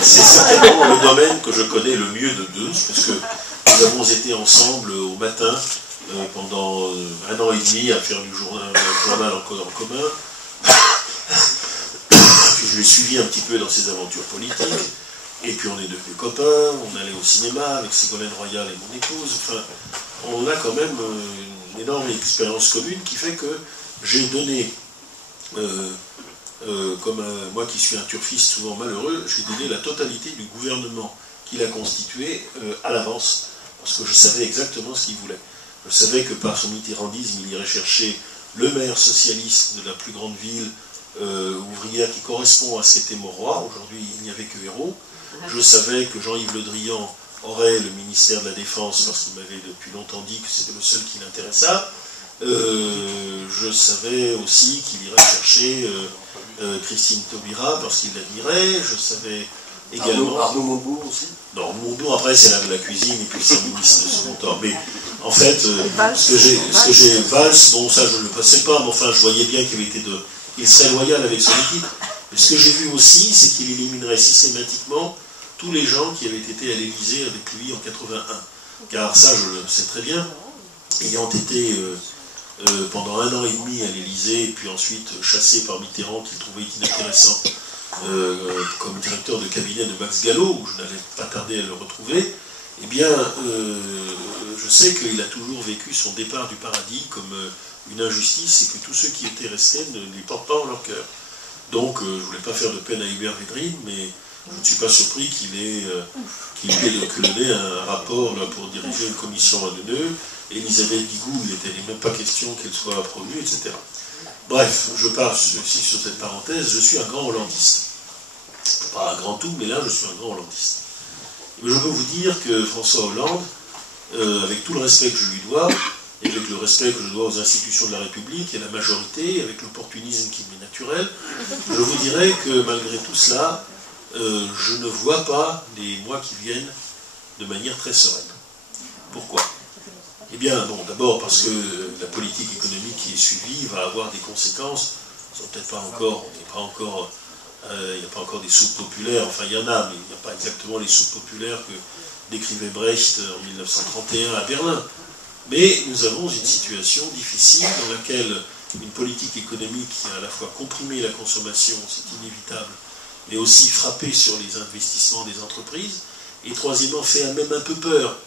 C'est certainement le domaine que je connais le mieux de deux, parce que nous avons été ensemble au matin pendant 1 an et demi à faire du journal en commun. Puis je l'ai suivi un petit peu dans ses aventures politiques. Et puis on est devenus copains, on allait au cinéma avec Ségolène Royal et mon épouse. Enfin, on a quand même une énorme expérience commune qui fait que j'ai donné, moi qui suis un turfiste souvent malheureux, j'ai donné la totalité du gouvernement qu'il a constitué à l'avance, parce que je savais exactement ce qu'il voulait. Je savais que par son mitterrandisme, il irait chercher le maire socialiste de la plus grande ville ouvrière qui correspond à ce qu'était Mauroy. Aujourd'hui, il n'y avait que Hérault. Je savais que Jean-Yves Le Drian aurait le ministère de la Défense parce qu'il m'avait depuis longtemps dit que c'était le seul qui l'intéressa. Je savais aussi qu'il irait chercher Christine Taubira parce qu'il l'admirait. Je savais également... Arnaud Montebourg aussi. Non, Montebourg après c'est la de la cuisine et puis c'est un ministre de second temps. Mais en fait, ce que j'ai Valls, bon ça je ne le passais pas, mais enfin je voyais bien qu'il serait loyal avec son équipe. Mais ce que j'ai vu aussi, c'est qu'il éliminerait systématiquement tous les gens qui avaient été à l'Élysée avec lui en 81. Car ça, je le sais très bien, ayant été pendant 1 an et demi à l'Élysée, et puis ensuite chassé par Mitterrand, qu'il trouvait inintéressant, comme directeur de cabinet de Max Gallo, où je n'allais pas tarder à le retrouver, eh bien, je sais qu'il a toujours vécu son départ du paradis comme une injustice, et que tous ceux qui étaient restés ne les portent pas en leur cœur. Donc, je ne voulais pas faire de peine à Hubert Védrine, mais je ne suis pas surpris qu'il ait donné un rapport là, pour diriger une commission à deux. Elisabeth Guigou, il n'était même pas question qu'elle soit promue, etc. Bref, je pars aussi sur cette parenthèse, je suis un grand hollandiste. Pas un grand tout, mais là, je suis un grand hollandiste. Mais je peux vous dire que François Hollande, avec tout le respect que je lui dois, et avec le respect que je dois aux institutions de la République et à la majorité, avec l'opportunisme qui m'est naturel, je vous dirais que malgré tout cela, je ne vois pas les mois qui viennent de manière très sereine. Pourquoi ? Eh bien, bon, d'abord parce que la politique économique qui est suivie va avoir des conséquences, ils sont peut-être pas encore, il n'y a pas encore des soupes populaires, enfin il y en a, mais il n'y a pas exactement les soupes populaires que décrivait Brecht en 1931 à Berlin. Mais nous avons une situation difficile dans laquelle une politique économique qui a à la fois comprimé la consommation, c'est inévitable, mais aussi frappé sur les investissements des entreprises, et troisièmement fait même un peu peur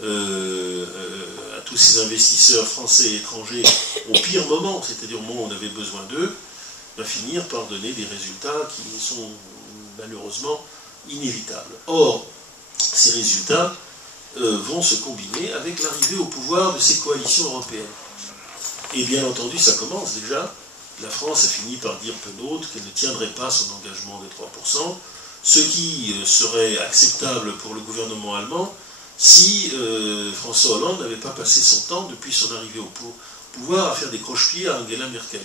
à tous ces investisseurs français et étrangers au pire moment, c'est-à-dire au moment où on avait besoin d'eux, va finir par donner des résultats qui sont malheureusement inévitables. Or, ces résultats vont se combiner avec l'arrivée au pouvoir de ces coalitions européennes. Et bien entendu, ça commence déjà. La France a fini par dire peu d'autres qu'elle ne tiendrait pas son engagement de 3%, ce qui serait acceptable pour le gouvernement allemand si François Hollande n'avait pas passé son temps, depuis son arrivée au pouvoir, à faire des croche-pieds à Angela Merkel,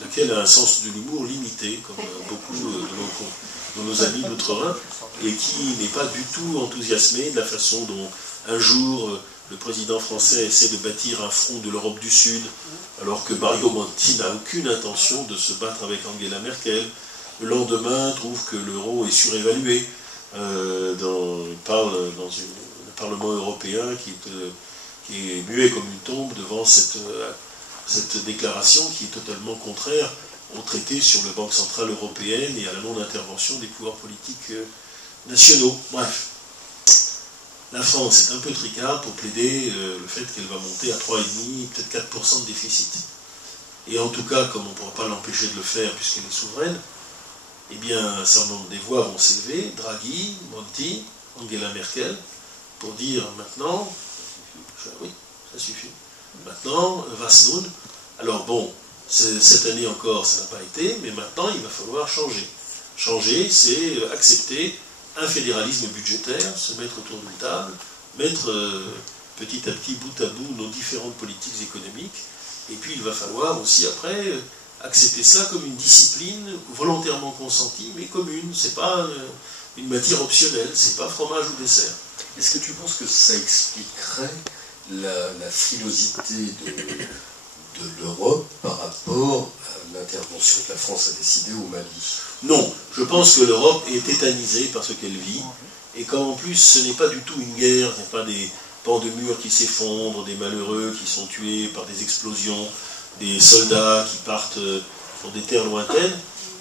laquelle a un sens de l'humour limité, comme beaucoup de nos amis d'outre-Rhin, et qui n'est pas du tout enthousiasmé de la façon dont un jour le président français essaie de bâtir un front de l'Europe du Sud, alors que Mario Monti n'a aucune intention de se battre avec Angela Merkel. Le lendemain, trouve que l'euro est surévalué. Il parle dans le Parlement européen qui est muet comme une tombe devant cette déclaration qui est totalement contraire au traité sur la Banque Centrale Européenne et à la non-intervention des pouvoirs politiques nationaux. Bref, la France est un peu tricard pour plaider le fait qu'elle va monter à 3,5, peut-être 4% de déficit. Et en tout cas, comme on ne pourra pas l'empêcher de le faire puisqu'elle est souveraine, eh bien, un certain nombre des voix vont s'élever, Draghi, Monti, Angela Merkel, pour dire maintenant, oui, ça suffit, maintenant, Wasnoun, alors bon, cette année encore, ça n'a pas été, mais maintenant, il va falloir changer. Changer, c'est accepter un fédéralisme budgétaire, se mettre autour d'une table, mettre petit à petit, bout à bout, nos différentes politiques économiques, et puis il va falloir aussi après accepter cela comme une discipline volontairement consentie, mais commune. C'est pas une matière optionnelle, c'est pas fromage ou dessert. Est-ce que tu penses que ça expliquerait la frilosité de l'Europe par rapport à l'intervention que la France a décidée au Mali? Non, je pense que l'Europe est tétanisée par ce qu'elle vit, et qu'en plus ce n'est pas du tout une guerre, ce n'est pas des pans de murs qui s'effondrent, des malheureux qui sont tués par des explosions, des soldats qui partent sur des terres lointaines,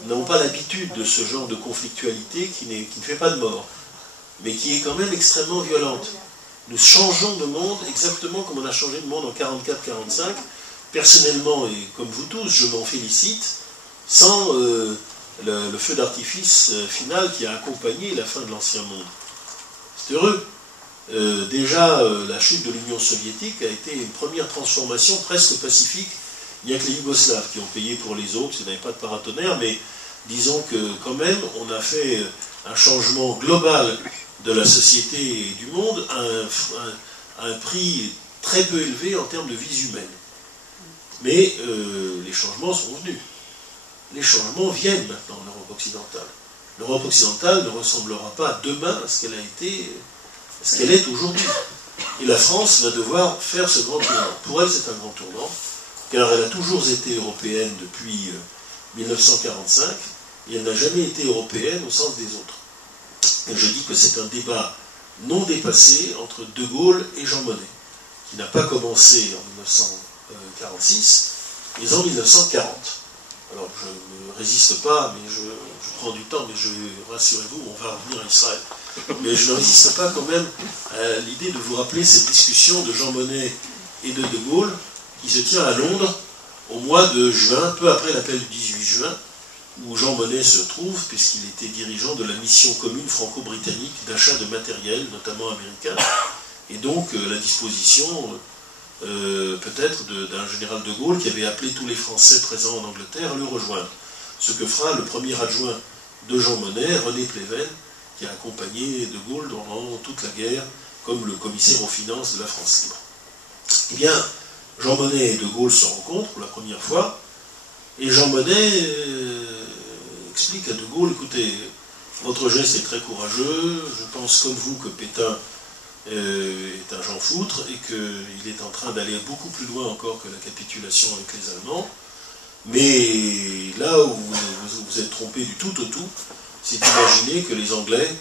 n'ont pas l'habitude de ce genre de conflictualité qui ne fait pas de mort, mais qui est quand même extrêmement violente. Nous changeons de monde exactement comme on a changé de monde en 44-45. Personnellement, et comme vous tous, je m'en félicite, sans le feu d'artifice final qui a accompagné la fin de l'Ancien Monde. C'est heureux. Déjà, la chute de l'Union soviétique a été une première transformation presque pacifique. Il n'y a que les Yougoslaves qui ont payé pour les autres, ils n'avaient pas de paratonnerre, mais disons que quand même, on a fait un changement global de la société et du monde à un prix très peu élevé en termes de vies humaines. Mais les changements sont venus. Les changements viennent maintenant en Europe occidentale. L'Europe occidentale ne ressemblera pas demain à ce qu'elle a été, à ce qu'elle est aujourd'hui. Et la France va devoir faire ce grand tournant. Pour elle, c'est un grand tournant, car elle a toujours été européenne depuis 1945, et elle n'a jamais été européenne au sens des autres. Et je dis que c'est un débat non dépassé entre De Gaulle et Jean Monnet, qui n'a pas commencé en 1946, mais en 1940. Alors, je ne résiste pas, mais je prends du temps, mais rassurez-vous, on va revenir à Israël. Mais je ne résiste pas quand même à l'idée de vous rappeler cette discussion de Jean Monnet et de Gaulle, qui se tient à Londres au mois de juin, peu après l'appel du 18 juin, où Jean Monnet se trouve, puisqu'il était dirigeant de la mission commune franco-britannique d'achat de matériel, notamment américain, et donc la disposition peut-être d'un général de Gaulle qui avait appelé tous les Français présents en Angleterre à le rejoindre. Ce que fera le premier adjoint de Jean Monnet, René Pleven, qui a accompagné de Gaulle durant toute la guerre comme le commissaire aux finances de la France libre. Eh bien, Jean Monnet et de Gaulle se rencontrent pour la première fois, et Jean Monnet explique à de Gaulle, écoutez, votre geste est très courageux, je pense comme vous que Pétain est un Jean Foutre et qu'il est en train d'aller beaucoup plus loin encore que la capitulation avec les Allemands. Mais là où vous êtes trompé du tout au tout, c'est d'imaginer que les Anglais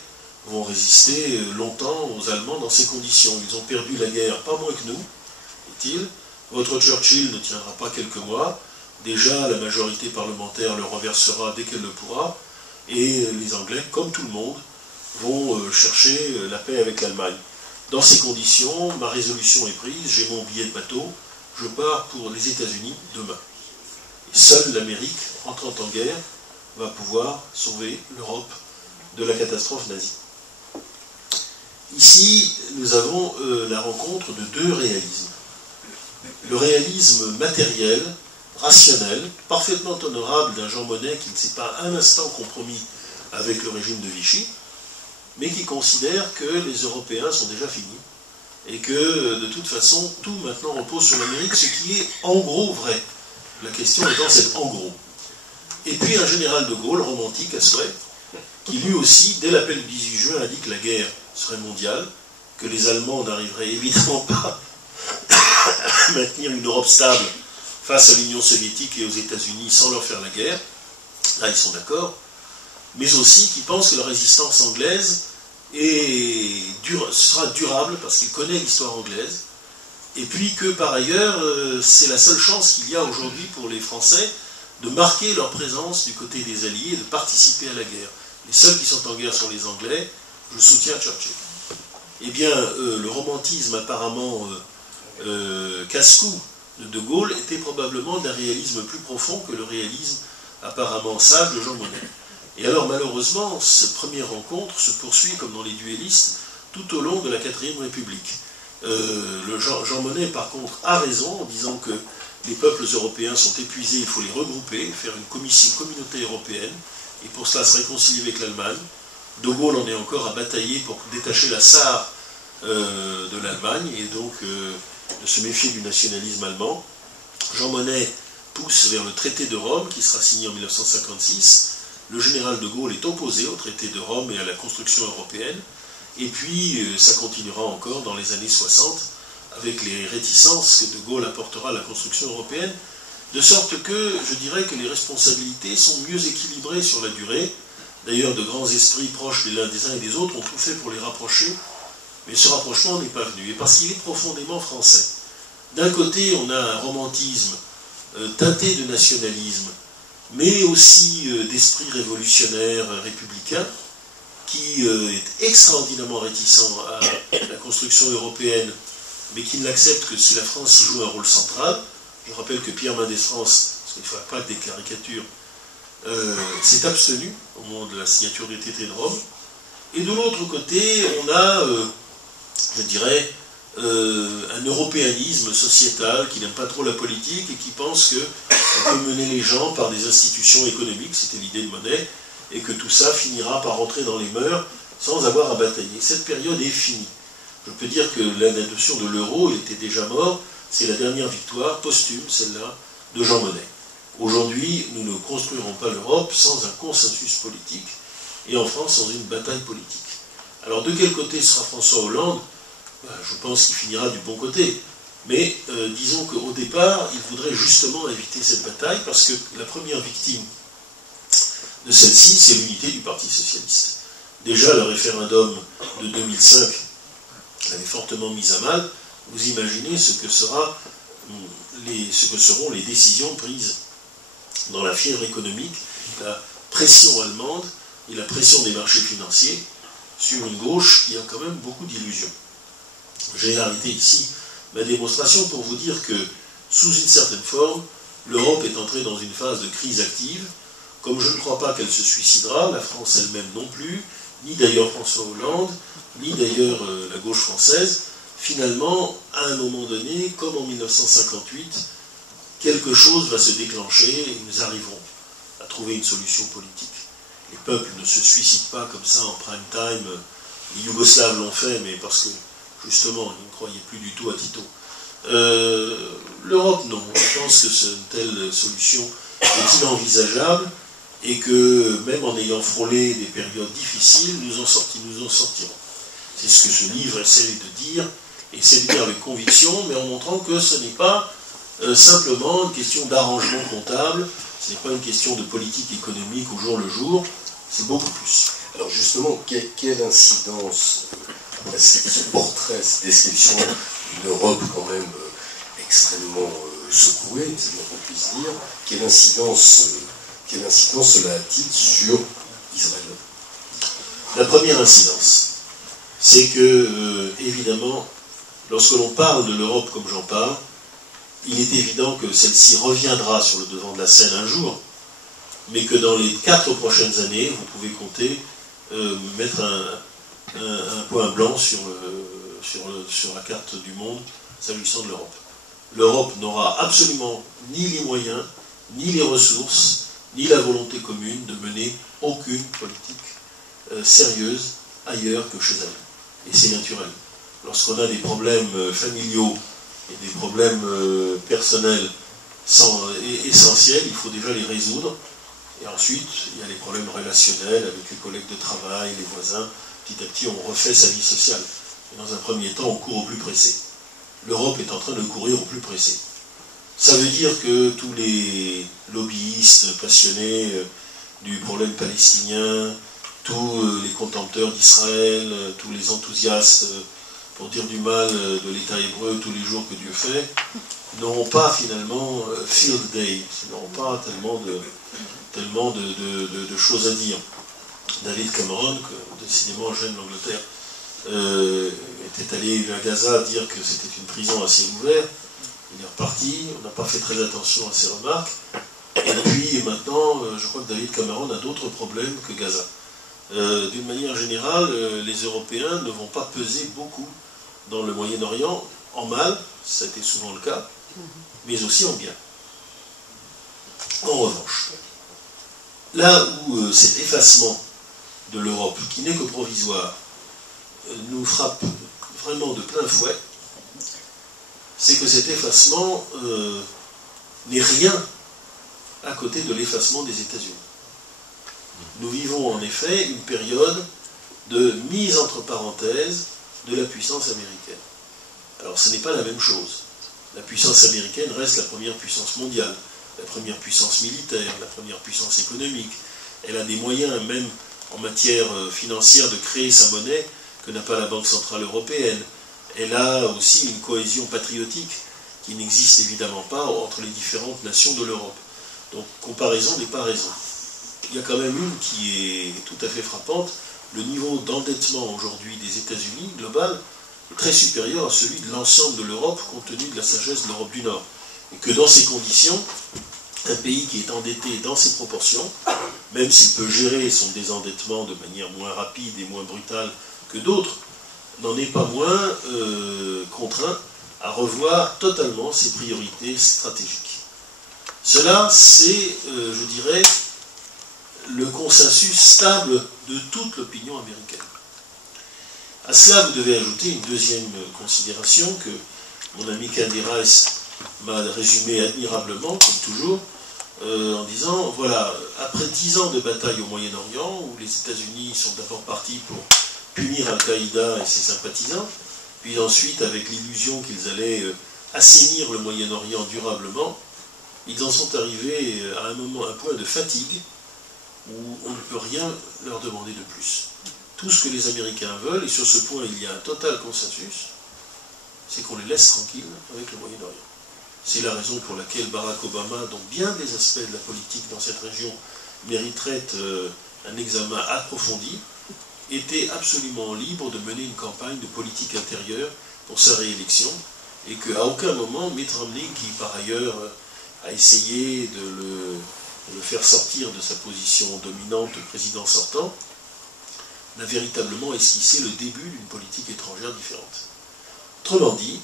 vont résister longtemps aux Allemands dans ces conditions. Ils ont perdu la guerre, pas moins que nous, dit-il. Votre Churchill ne tiendra pas quelques mois. Déjà, la majorité parlementaire le renversera dès qu'elle le pourra. Et les Anglais, comme tout le monde, vont chercher la paix avec l'Allemagne. Dans ces conditions, ma résolution est prise, j'ai mon billet de bateau, je pars pour les États-Unis demain. Et seule l'Amérique, entrant en guerre, va pouvoir sauver l'Europe de la catastrophe nazie. Ici, nous avons la rencontre de deux réalismes. Le réalisme matériel, rationnel, parfaitement honorable d'un Jean Monnet qui ne s'est pas un instant compromis avec le régime de Vichy, mais qui considère que les Européens sont déjà finis, et que, de toute façon, tout maintenant repose sur l'Amérique, ce qui est en gros vrai. La question étant cette en gros. Et puis un général de Gaulle, romantique à souhait, qui lui aussi, dès l'appel du 18 juin, a dit que la guerre serait mondiale, que les Allemands n'arriveraient évidemment pas à maintenir une Europe stable face à l'Union soviétique et aux États-Unis sans leur faire la guerre. Là, ils sont d'accord. Mais aussi qui pensent que la résistance anglaise sera durable parce qu'il connaît l'histoire anglaise, et puis que par ailleurs c'est la seule chance qu'il y a aujourd'hui pour les Français de marquer leur présence du côté des Alliés et de participer à la guerre. Les seuls qui sont en guerre sont les Anglais, je soutiens Churchill. Eh bien, le romantisme apparemment casse-cou de Gaulle était probablement d'un réalisme plus profond que le réalisme apparemment sage de Jean Monnet. Et alors malheureusement, cette première rencontre se poursuit comme dans les duellistes tout au long de la 4e République. Jean Monnet par contre a raison en disant que les peuples européens sont épuisés, il faut les regrouper, faire une communauté européenne, et pour cela se réconcilier avec l'Allemagne. De Gaulle en est encore à batailler pour détacher la Sarre de l'Allemagne, et donc de se méfier du nationalisme allemand. Jean Monnet pousse vers le traité de Rome, qui sera signé en 1956. Le général de Gaulle est opposé au traité de Rome et à la construction européenne. Et puis, ça continuera encore dans les années 60, avec les réticences que de Gaulle apportera à la construction européenne, de sorte que je dirais que les responsabilités sont mieux équilibrées sur la durée. D'ailleurs, de grands esprits proches des uns et des autres ont tout fait pour les rapprocher, mais ce rapprochement n'est pas venu, et parce qu'il est profondément français. D'un côté, on a un romantisme teinté de nationalisme, mais aussi d'esprit révolutionnaire républicain, qui est extraordinairement réticent à la construction européenne, mais qui ne l'accepte que si la France y joue un rôle central. Je rappelle que Pierre Mendès France, parce qu'il ne faut pas que des caricatures, s'est abstenu au moment de la signature du traité de Rome. Et de l'autre côté, on a, je dirais, un européanisme sociétal qui n'aime pas trop la politique et qui pense qu'on peut mener les gens par des institutions économiques, c'était l'idée de Monnet, et que tout ça finira par rentrer dans les mœurs sans avoir à batailler. Cette période est finie. Je peux dire que la notion de l'euro, il était déjà mort, c'est la dernière victoire posthume, celle-là, de Jean Monnet. Aujourd'hui, nous ne construirons pas l'Europe sans un consensus politique, et en France sans une bataille politique. Alors de quel côté sera François Hollande? Je pense qu'il finira du bon côté. Mais disons qu'au départ, il voudrait justement éviter cette bataille, parce que la première victime de celle-ci, c'est l'unité du Parti socialiste. Déjà, le référendum de 2005 l'avait fortement mise à mal. Vous imaginez ce que seront les décisions prises dans la fièvre économique, la pression allemande et la pression des marchés financiers sur une gauche qui a quand même beaucoup d'illusions. J'ai arrêté ici ma démonstration pour vous dire que, sous une certaine forme, l'Europe est entrée dans une phase de crise active. Comme je ne crois pas qu'elle se suicidera, la France elle-même non plus, ni d'ailleurs François Hollande, ni d'ailleurs la gauche française, finalement, à un moment donné, comme en 1958, quelque chose va se déclencher et nous arriverons à trouver une solution politique. Les peuples ne se suicident pas comme ça en prime time. Les Yougoslaves l'ont fait, mais parce que, justement, ils ne croyaient plus du tout à Tito. L'Europe, non. Je pense que une telle solution est inenvisageable et que, même en ayant frôlé des périodes difficiles, nous en sortirons. C'est ce que ce livre essaie de dire, et essaie de dire avec conviction, mais en montrant que ce n'est pas simplement une question d'arrangement comptable, ce n'est pas une question de politique économique au jour le jour, c'est beaucoup plus. Alors justement, quelle incidence, ce portrait, cette description d'une Europe quand même extrêmement secouée, c'est bien qu'on puisse dire, quelle incidence cela a-t-il sur Israël? La première incidence, c'est que, évidemment, lorsque l'on parle de l'Europe comme j'en parle, il est évident que celle-ci reviendra sur le devant de la scène un jour, mais que dans les 4 prochaines années, vous pouvez compter, mettre un point blanc sur la carte du monde s'agissant de l'Europe. L'Europe n'aura absolument ni les moyens, ni les ressources, ni la volonté commune de mener aucune politique sérieuse ailleurs que chez elle. Et c'est naturel. Lorsqu'on a des problèmes familiaux et des problèmes personnels essentiels, il faut déjà les résoudre. Et ensuite, il y a les problèmes relationnels avec les collègues de travail, les voisins. Petit à petit, on refait sa vie sociale. Et dans un premier temps, on court au plus pressé. L'Europe est en train de courir au plus pressé. Ça veut dire que tous les lobbyistes passionnés du problème palestinien, tous les contempteurs d'Israël, tous les enthousiastes pour dire du mal de l'État hébreu tous les jours que Dieu fait, n'auront pas finalement field day, n'auront pas tellement de choses à dire. David Cameron, que décidément gêne l'Angleterre, était allé à Gaza dire que c'était une prison à ciel ouvert. Il est reparti, on n'a pas fait très attention à ses remarques. Et puis maintenant, je crois que David Cameron a d'autres problèmes que Gaza. D'une manière générale, les Européens ne vont pas peser beaucoup dans le Moyen-Orient, en mal, ça a été souvent le cas, mais aussi en bien. En revanche, là où cet effacement de l'Europe, qui n'est que provisoire, nous frappe vraiment de plein fouet, c'est que cet effacement n'est rien à côté de l'effacement des États-Unis. Nous vivons en effet une période de mise entre parenthèses de la puissance américaine. Alors ce n'est pas la même chose. La puissance américaine reste la première puissance mondiale, la première puissance militaire, la première puissance économique. Elle a des moyens, même en matière financière, de créer sa monnaie que n'a pas la Banque Centrale Européenne. Elle a aussi une cohésion patriotique qui n'existe évidemment pas entre les différentes nations de l'Europe. Donc comparaison n'est pas raison. Il y a quand même une qui est tout à fait frappante. Le niveau d'endettement aujourd'hui des États-Unis, global, est très supérieur à celui de l'ensemble de l'Europe, compte tenu de la sagesse de l'Europe du Nord. Et que dans ces conditions, un pays qui est endetté dans ces proportions, même s'il peut gérer son désendettement de manière moins rapide et moins brutale que d'autres, n'en est pas moins contraint à revoir totalement ses priorités stratégiques. Cela, c'est, je dirais, le consensus stable de toute l'opinion américaine. À cela, vous devez ajouter une deuxième considération que mon ami Candy Rice m'a résumé admirablement, comme toujours, en disant, voilà, après 10 ans de bataille au Moyen-Orient, où les États-Unis sont d'abord partis pour punir Al-Qaïda et ses sympathisants, puis ensuite, avec l'illusion qu'ils allaient assainir le Moyen-Orient durablement, ils en sont arrivés à un point de fatigue, où on ne peut rien leur demander de plus. Tout ce que les Américains veulent, et sur ce point il y a un total consensus, c'est qu'on les laisse tranquilles avec le Moyen-Orient. C'est la raison pour laquelle Barack Obama, dont bien des aspects de la politique dans cette région mériteraient un examen approfondi, était absolument libre de mener une campagne de politique intérieure pour sa réélection, et qu'à aucun moment Mitt Romney, qui par ailleurs a essayé de le faire sortir de sa position dominante de président sortant, n'a véritablement esquissé le début d'une politique étrangère différente. Autrement dit,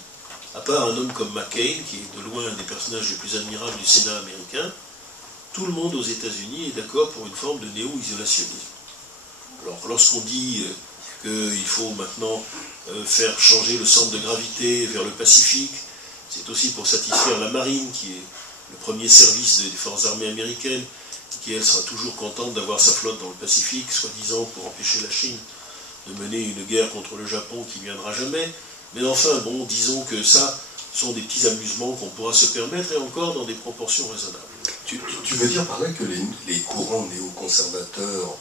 à part un homme comme McCain, qui est de loin un des personnages les plus admirables du Sénat américain, tout le monde aux États-Unis est d'accord pour une forme de néo-isolationnisme. Alors lorsqu'on dit qu'il faut maintenant faire changer le centre de gravité vers le Pacifique, c'est aussi pour satisfaire la marine, qui est le premier service des forces armées américaines, qui elle sera toujours contente d'avoir sa flotte dans le Pacifique, soi-disant pour empêcher la Chine de mener une guerre contre le Japon qui ne viendra jamais. Mais enfin, bon, disons que ça sont des petits amusements qu'on pourra se permettre, et encore dans des proportions raisonnables. Tu veux dire par là que les courants néoconservateurs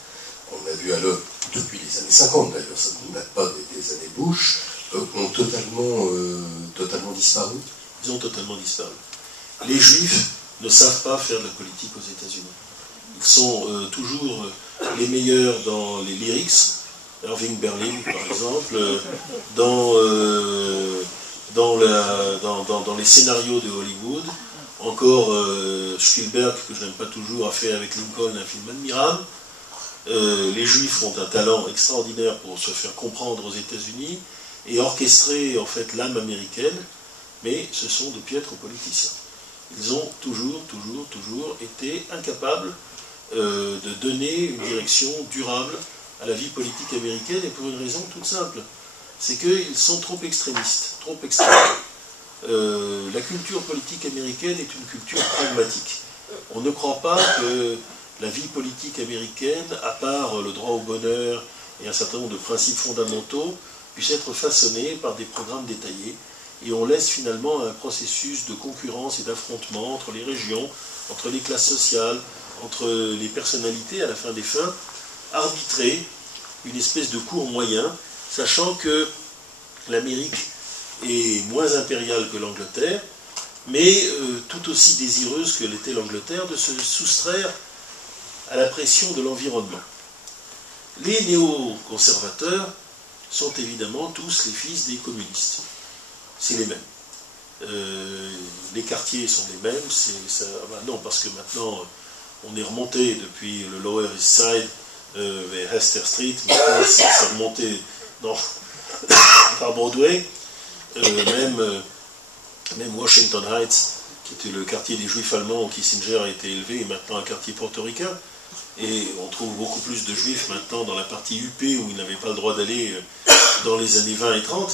qu'on a vus à l'œuvre depuis les années 50, d'ailleurs, ça ne date pas des années Bush, ont totalement disparu? Ils ont totalement disparu. Les Juifs ne savent pas faire de la politique aux États-Unis. Ils sont toujours les meilleurs dans les lyrics, Irving Berlin par exemple, dans les scénarios de Hollywood. Encore Spielberg, que je n'aime pas toujours, a fait avec Lincoln un film admirable. Les Juifs ont un talent extraordinaire pour se faire comprendre aux États-Unis et orchestrer en fait l'âme américaine, mais ce sont de piètres politiciens. Ils ont toujours été incapables de donner une direction durable à la vie politique américaine, et pour une raison toute simple, c'est qu'ils sont trop extrémistes, trop extrêmes. La culture politique américaine est une culture pragmatique. On ne croit pas que la vie politique américaine, à part le droit au bonheur et un certain nombre de principes fondamentaux, puisse être façonnée par des programmes détaillés, et on laisse finalement un processus de concurrence et d'affrontement entre les régions, entre les classes sociales, entre les personnalités, à la fin des fins, arbitrer une espèce de cours moyen, sachant que l'Amérique est moins impériale que l'Angleterre, mais tout aussi désireuse que l'était l'Angleterre de se soustraire à la pression de l'environnement. Les néoconservateurs sont évidemment tous les fils des communistes. C'est les mêmes. les quartiers sont les mêmes. Non, parce que maintenant, on est remonté depuis le Lower East Side vers Hester Street. Maintenant, c'est remonté par Broadway. Même Washington Heights, qui était le quartier des Juifs allemands où Kissinger a été élevé, est maintenant un quartier portoricain. Et on trouve beaucoup plus de Juifs maintenant dans la partie UP où ils n'avaient pas le droit d'aller dans les années 20 et 30.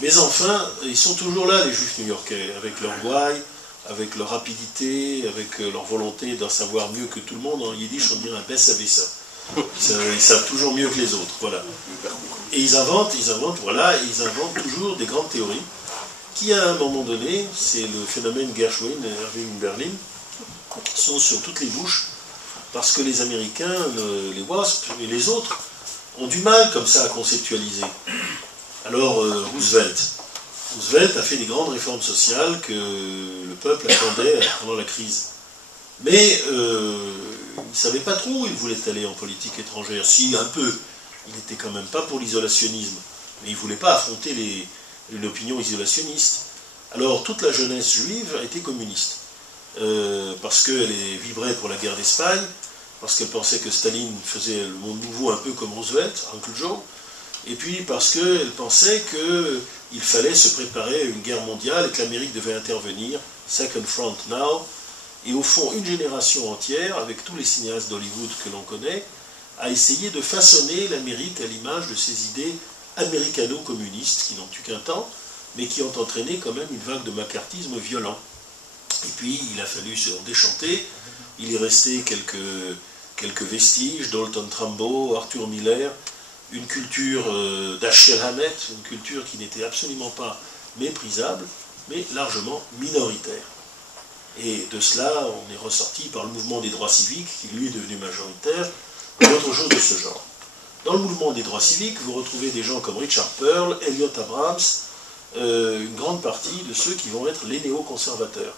Mais enfin, ils sont toujours là, les Juifs new-yorkais, avec leur gouaille, avec leur rapidité, avec leur volonté d'en savoir mieux que tout le monde. En yiddish, on dirait un bess avec ça. Ils savent toujours mieux que les autres, voilà. Et ils inventent toujours des grandes théories qui, à un moment donné, c'est le phénomène Gershwin et Irving Berlin, sont sur toutes les bouches, parce que les Américains, les WASP et les autres, ont du mal comme ça à conceptualiser. Alors, Roosevelt a fait des grandes réformes sociales que le peuple attendait pendant la crise. Mais il ne savait pas trop où il voulait aller en politique étrangère. Si, un peu. Il n'était quand même pas pour l'isolationnisme. Mais il ne voulait pas affronter une opinion isolationniste. Alors, toute la jeunesse juive a été communiste. Parce qu'elle vibrait pour la guerre d'Espagne, parce qu'elle pensait que Staline faisait le monde nouveau un peu comme Roosevelt, Uncle Joe, et puis parce qu'elle pensait qu'il fallait se préparer à une guerre mondiale et que l'Amérique devait intervenir, Second Front Now, et au fond, une génération entière, avec tous les cinéastes d'Hollywood que l'on connaît, a essayé de façonner l'Amérique à l'image de ces idées américano-communistes qui n'ont eu qu'un temps, mais qui ont entraîné quand même une vague de macartisme violent. Et puis, il a fallu se déchanter. Il est resté quelques vestiges, Dalton Trumbo, Arthur Miller, une culture d'Achel Hammett, une culture qui n'était absolument pas méprisable, mais largement minoritaire. Et de cela, on est ressorti par le mouvement des droits civiques, qui lui est devenu majoritaire, ou autre chose de ce genre. Dans le mouvement des droits civiques, vous retrouvez des gens comme Richard Pearl, Elliot Abrams, une grande partie de ceux qui vont être les néoconservateurs.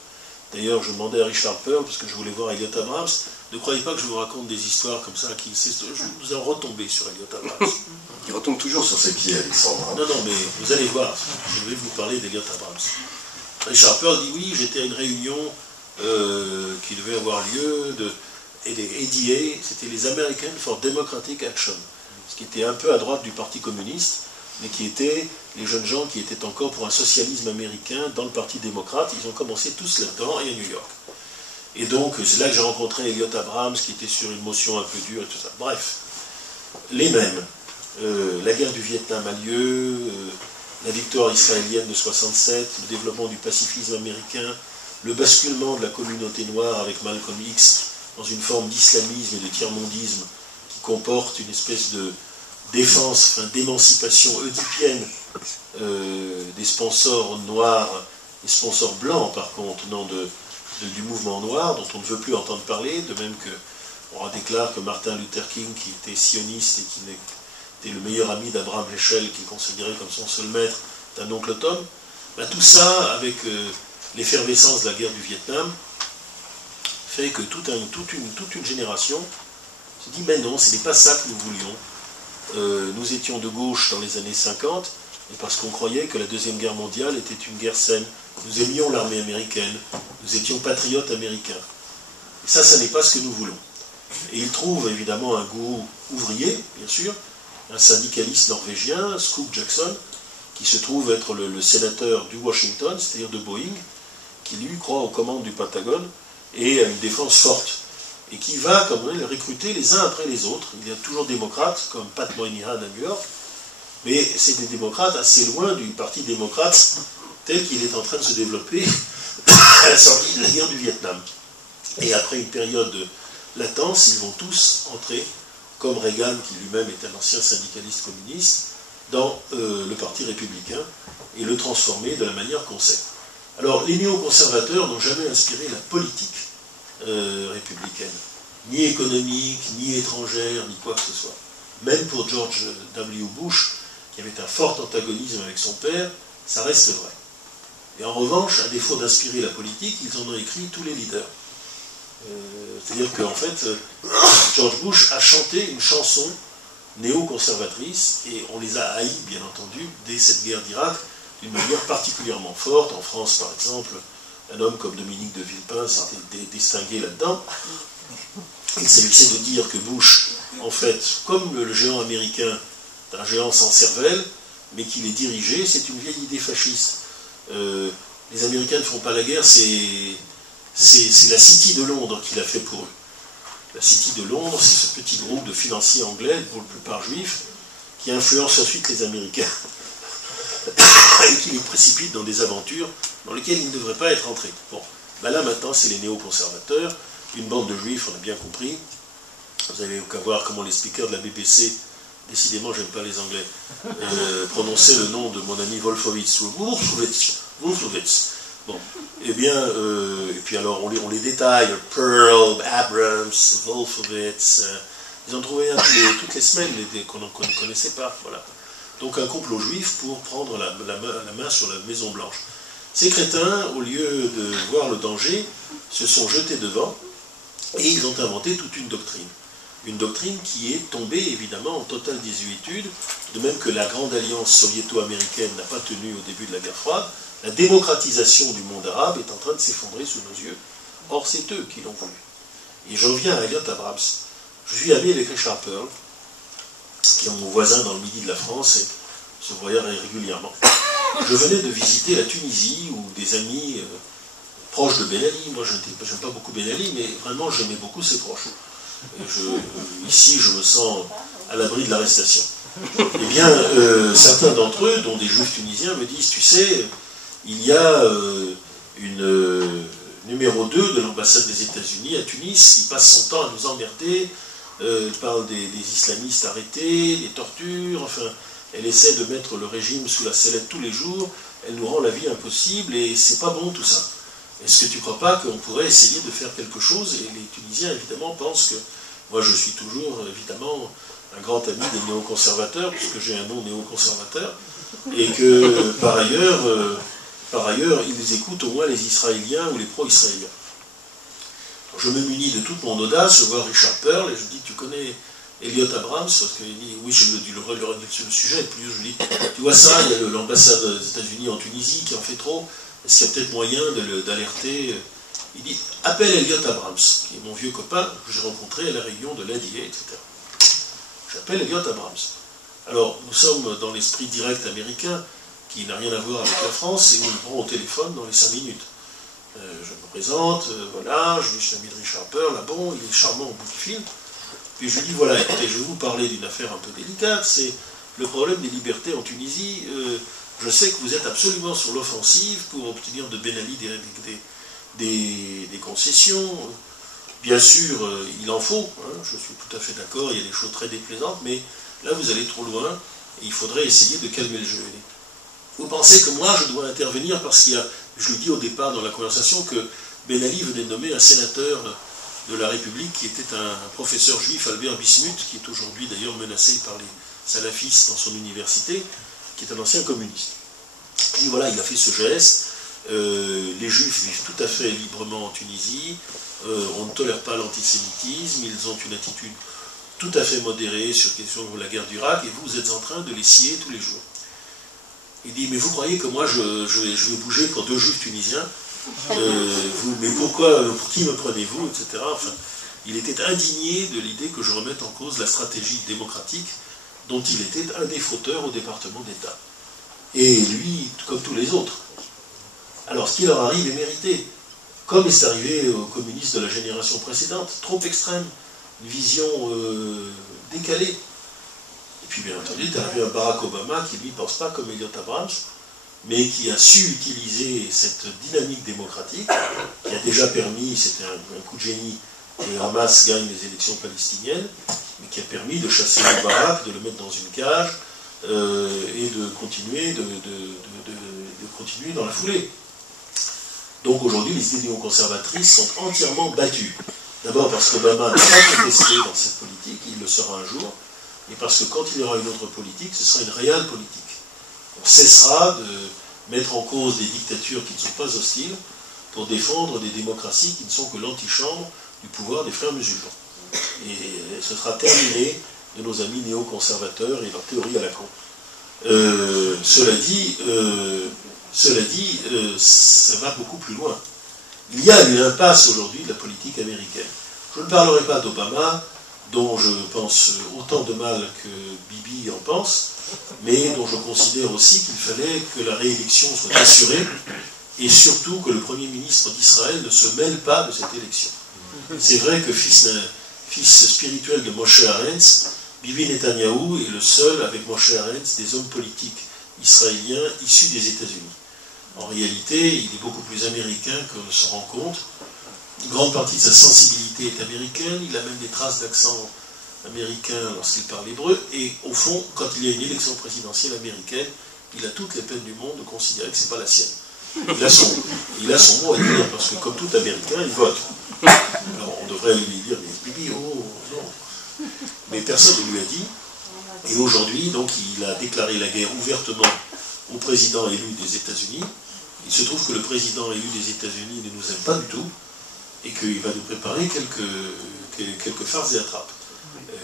D'ailleurs, je demandais à Richard Pearl, parce que je voulais voir Elliot Abrams, ne croyez pas que je vous raconte des histoires comme ça, je vous en retombé sur Elliot Abrams. Il retombe toujours sur ses pieds, Alexandre. Non, mais vous allez voir, je vais vous parler d'Elliot Abrams. Richard Pearl dit oui, j'étais à une réunion qui devait avoir lieu, et les ADA, c'était les Americans for Democratic Action, ce qui était un peu à droite du Parti communiste, mais qui étaient les jeunes gens qui étaient encore pour un socialisme américain dans le Parti démocrate. Ils ont commencé tous là-dedans, et à New York. Et donc, c'est là que j'ai rencontré Elliot Abrams, qui était sur une motion un peu dure et tout ça. Bref, les mêmes. La guerre du Vietnam a lieu, la victoire israélienne de 67, le développement du pacifisme américain, le basculement de la communauté noire avec Malcolm X dans une forme d'islamisme et de tiers-mondisme qui comporte une espèce de défense, d'émancipation oedipienne des sponsors noirs, des sponsors blancs par contre, non du mouvement noir, dont on ne veut plus entendre parler, de même qu'on déclare que Martin Luther King, qui était sioniste et qui était le meilleur ami d'Abraham Heschel, qui est considéré comme son seul maître, d'un oncle Tom, tout ça, avec l'effervescence de la guerre du Vietnam, fait que toute une génération se dit, mais non, ce n'est pas ça que nous voulions. Nous étions de gauche dans les années 50, et parce qu'on croyait que la Deuxième Guerre mondiale était une guerre saine. Nous aimions l'armée américaine, nous étions patriotes américains. Et ça n'est pas ce que nous voulons. Et il trouve évidemment un gourou ouvrier, bien sûr, un syndicaliste norvégien, Skog Jackson, qui se trouve être le sénateur du Washington, c'est-à-dire de Boeing, qui lui croit aux commandes du Pentagone et à une défense forte. Et qui va, comme on dit, recruter les uns après les autres. Il y a toujours des démocrates, comme Pat Moynihan à New York, mais c'est des démocrates assez loin du parti démocrate tel qu'il est en train de se développer à la sortie de la guerre du Vietnam. Et après une période de latence, ils vont tous entrer, comme Reagan, qui lui-même est un ancien syndicaliste communiste, dans le parti républicain et le transformer de la manière qu'on sait. Alors, les néoconservateurs n'ont jamais inspiré la politique républicaine, ni économique, ni étrangère, ni quoi que ce soit. Même pour George W. Bush, qui avait un fort antagonisme avec son père, ça reste vrai. Et en revanche, à défaut d'inspirer la politique, ils en ont écrit tous les leaders. C'est-à-dire qu'en fait, George Bush a chanté une chanson néoconservatrice, et on les a haïs, bien entendu, dès cette guerre d'Irak, d'une manière particulièrement forte. En France, par exemple, un homme comme Dominique de Villepin s'était distingué là-dedans. Il s'agissait de dire que Bush, en fait, comme le géant américain, est un géant sans cervelle, mais qu'il est dirigé, c'est une vieille idée fasciste. Les Américains ne font pas la guerre, c'est la City de Londres qui l'a fait pour eux. La City de Londres, c'est ce petit groupe de financiers anglais, pour la plupart juifs, qui influence ensuite les Américains et qui les précipite dans des aventures dans lesquelles ils ne devraient pas être entrés. Bon, ben là maintenant, c'est les néoconservateurs, une bande de juifs, on a bien compris. Vous avez qu'à voir comment les speakers de la BBC, décidément, j'aime pas les Anglais, prononçaient le nom de mon ami Wolfowitz, ou Wolfowitz. Bon, eh bien, et puis alors on les détaille, Pearl, Abrams, Wolfowitz, ils en trouvaient un toutes les semaines, qu'on ne connaissait pas, voilà. Donc un complot juif pour prendre la main sur la Maison Blanche. Ces crétins, au lieu de voir le danger, se sont jetés devant, et ils ont inventé toute une doctrine. Une doctrine qui est tombée, évidemment, en totale désuétude, de même que la grande alliance soviéto-américaine n'a pas tenu au début de la guerre froide. La démocratisation du monde arabe est en train de s'effondrer sous nos yeux. Or, c'est eux qui l'ont voulu. Et je reviens à Elliott Abrams. Je suis ami avec Richard Pearl, qui est mon voisin dans le midi de la France, et se voyait régulièrement. Je venais de visiter la Tunisie, où des amis proches de Ben Ali, moi je n'aime pas beaucoup Ben Ali, mais vraiment j'aimais beaucoup ses proches. Et ici, je me sens à l'abri de l'arrestation. Eh bien, certains d'entre eux, dont des juifs tunisiens, me disent, tu sais, il y a une numéro 2 de l'ambassade des États-Unis à Tunis qui passe son temps à nous emmerder, parle des islamistes arrêtés, des tortures, enfin, elle essaie de mettre le régime sous la sellette tous les jours, elle nous rend la vie impossible et c'est pas bon tout ça. Est-ce que tu ne crois pas qu'on pourrait essayer de faire quelque chose? Et les Tunisiens, évidemment, pensent que moi, je suis toujours, évidemment, un grand ami des néoconservateurs, puisque j'ai un nom néoconservateur, et que, par ailleurs, ils écoutent au moins les Israéliens ou les pro-Israéliens. Je me munis de toute mon audace, je vois Richard Pearl, et je dis, tu connais Elliott Abrams? Parce qu'il dit, oui, je lui dis sur le sujet, et puis je lui dis, tu vois ça, il y a l'ambassade des États-Unis en Tunisie qui en fait trop. Est-ce qu'il y a peut-être moyen d'alerter? Il dit, appelle Elliott Abrams, qui est mon vieux copain, que j'ai rencontré à la réunion de l'NDA, etc. J'appelle Elliott Abrams. Alors, nous sommes dans l'esprit direct américain, qui n'a rien à voir avec la France, et on le prend au téléphone dans les 5 minutes. Je me présente, voilà, je suis ami de Richard Pearl, là bon, il est charmant au bout du fil. Puis je lui dis, voilà, écoutez, je vais vous parler d'une affaire un peu délicate, c'est le problème des libertés en Tunisie. Je sais que vous êtes absolument sur l'offensive pour obtenir de Ben Ali des concessions. Bien sûr, il en faut, hein, je suis tout à fait d'accord, il y a des choses très déplaisantes, mais là vous allez trop loin et il faudrait essayer de calmer le jeu. Vous pensez que moi je dois intervenir parce qu'il y a, je lui dis au départ dans la conversation que Ben Ali venait de nommer un sénateur de la République qui était un professeur juif, Albert Bismuth, qui est aujourd'hui d'ailleurs menacé par les salafistes dans son université, qui est un ancien communiste. Et voilà, il a fait ce geste. Les juifs vivent tout à fait librement en Tunisie, on ne tolère pas l'antisémitisme, ils ont une attitude tout à fait modérée sur la question de la guerre d'Irak, et vous êtes en train de les scier tous les jours. Il dit, mais vous croyez que moi je vais bouger pour 2 juifs tunisiens? Mais pourquoi, pour qui me prenez-vous, etc. Enfin, il était indigné de l'idée que je remette en cause la stratégie démocratique dont il était un des fauteurs au département d'État. Et lui, comme tous les autres. Alors, ce qui leur arrive est mérité. Comme c'est arrivé aux communistes de la génération précédente, trop extrême, une vision décalée. Et puis, bien entendu, tu as vu un Barack Obama qui, lui, ne pense pas comme Elliott Abrams, mais qui a su utiliser cette dynamique démocratique, qui a déjà permis, c'était un coup de génie, que Hamas gagne les élections palestiniennes, mais qui a permis de chasser Moubarak, de le mettre dans une cage, et de continuer, continuer dans la foulée. Donc aujourd'hui, les idées néoconservatrices sont entièrement battues. D'abord parce qu'Obama n'a pas contesté dans cette politique, il le sera un jour, et parce que quand il y aura une autre politique, ce sera une réelle politique. On cessera de mettre en cause des dictatures qui ne sont pas hostiles pour défendre des démocraties qui ne sont que l'antichambre du pouvoir des frères musulmans. Et ce sera terminé de nos amis néoconservateurs et leur théorie à la con. Cela dit, ça va beaucoup plus loin. Il y a une impasse aujourd'hui de la politique américaine. Je ne parlerai pas d'Obama, dont je pense autant de mal que Bibi en pense, mais dont je considère aussi qu'il fallait que la réélection soit assurée, et surtout que le Premier ministre d'Israël ne se mêle pas de cette élection. C'est vrai que fils spirituel de Moshe Arens, Bibi Netanyahou est le seul, avec Moshe Arens, des hommes politiques israéliens issus des États-Unis. En réalité, il est beaucoup plus américain qu'on ne s'en rend compte. Une grande partie de sa sensibilité est américaine, il a même des traces d'accent américain lorsqu'il parle hébreu, et au fond, quand il y a une élection présidentielle américaine, il a toutes les peines du monde de considérer que ce n'est pas la sienne. Il a son mot à dire, parce que comme tout Américain, il vote. Alors on devrait lui dire, mais Bibi, oh non. Mais personne ne lui a dit, et aujourd'hui, donc, il a déclaré la guerre ouvertement au président élu des États-Unis. Il se trouve que le président élu des États-Unis ne nous aime pas du tout, et qu'il va nous préparer quelques farces et attrapes.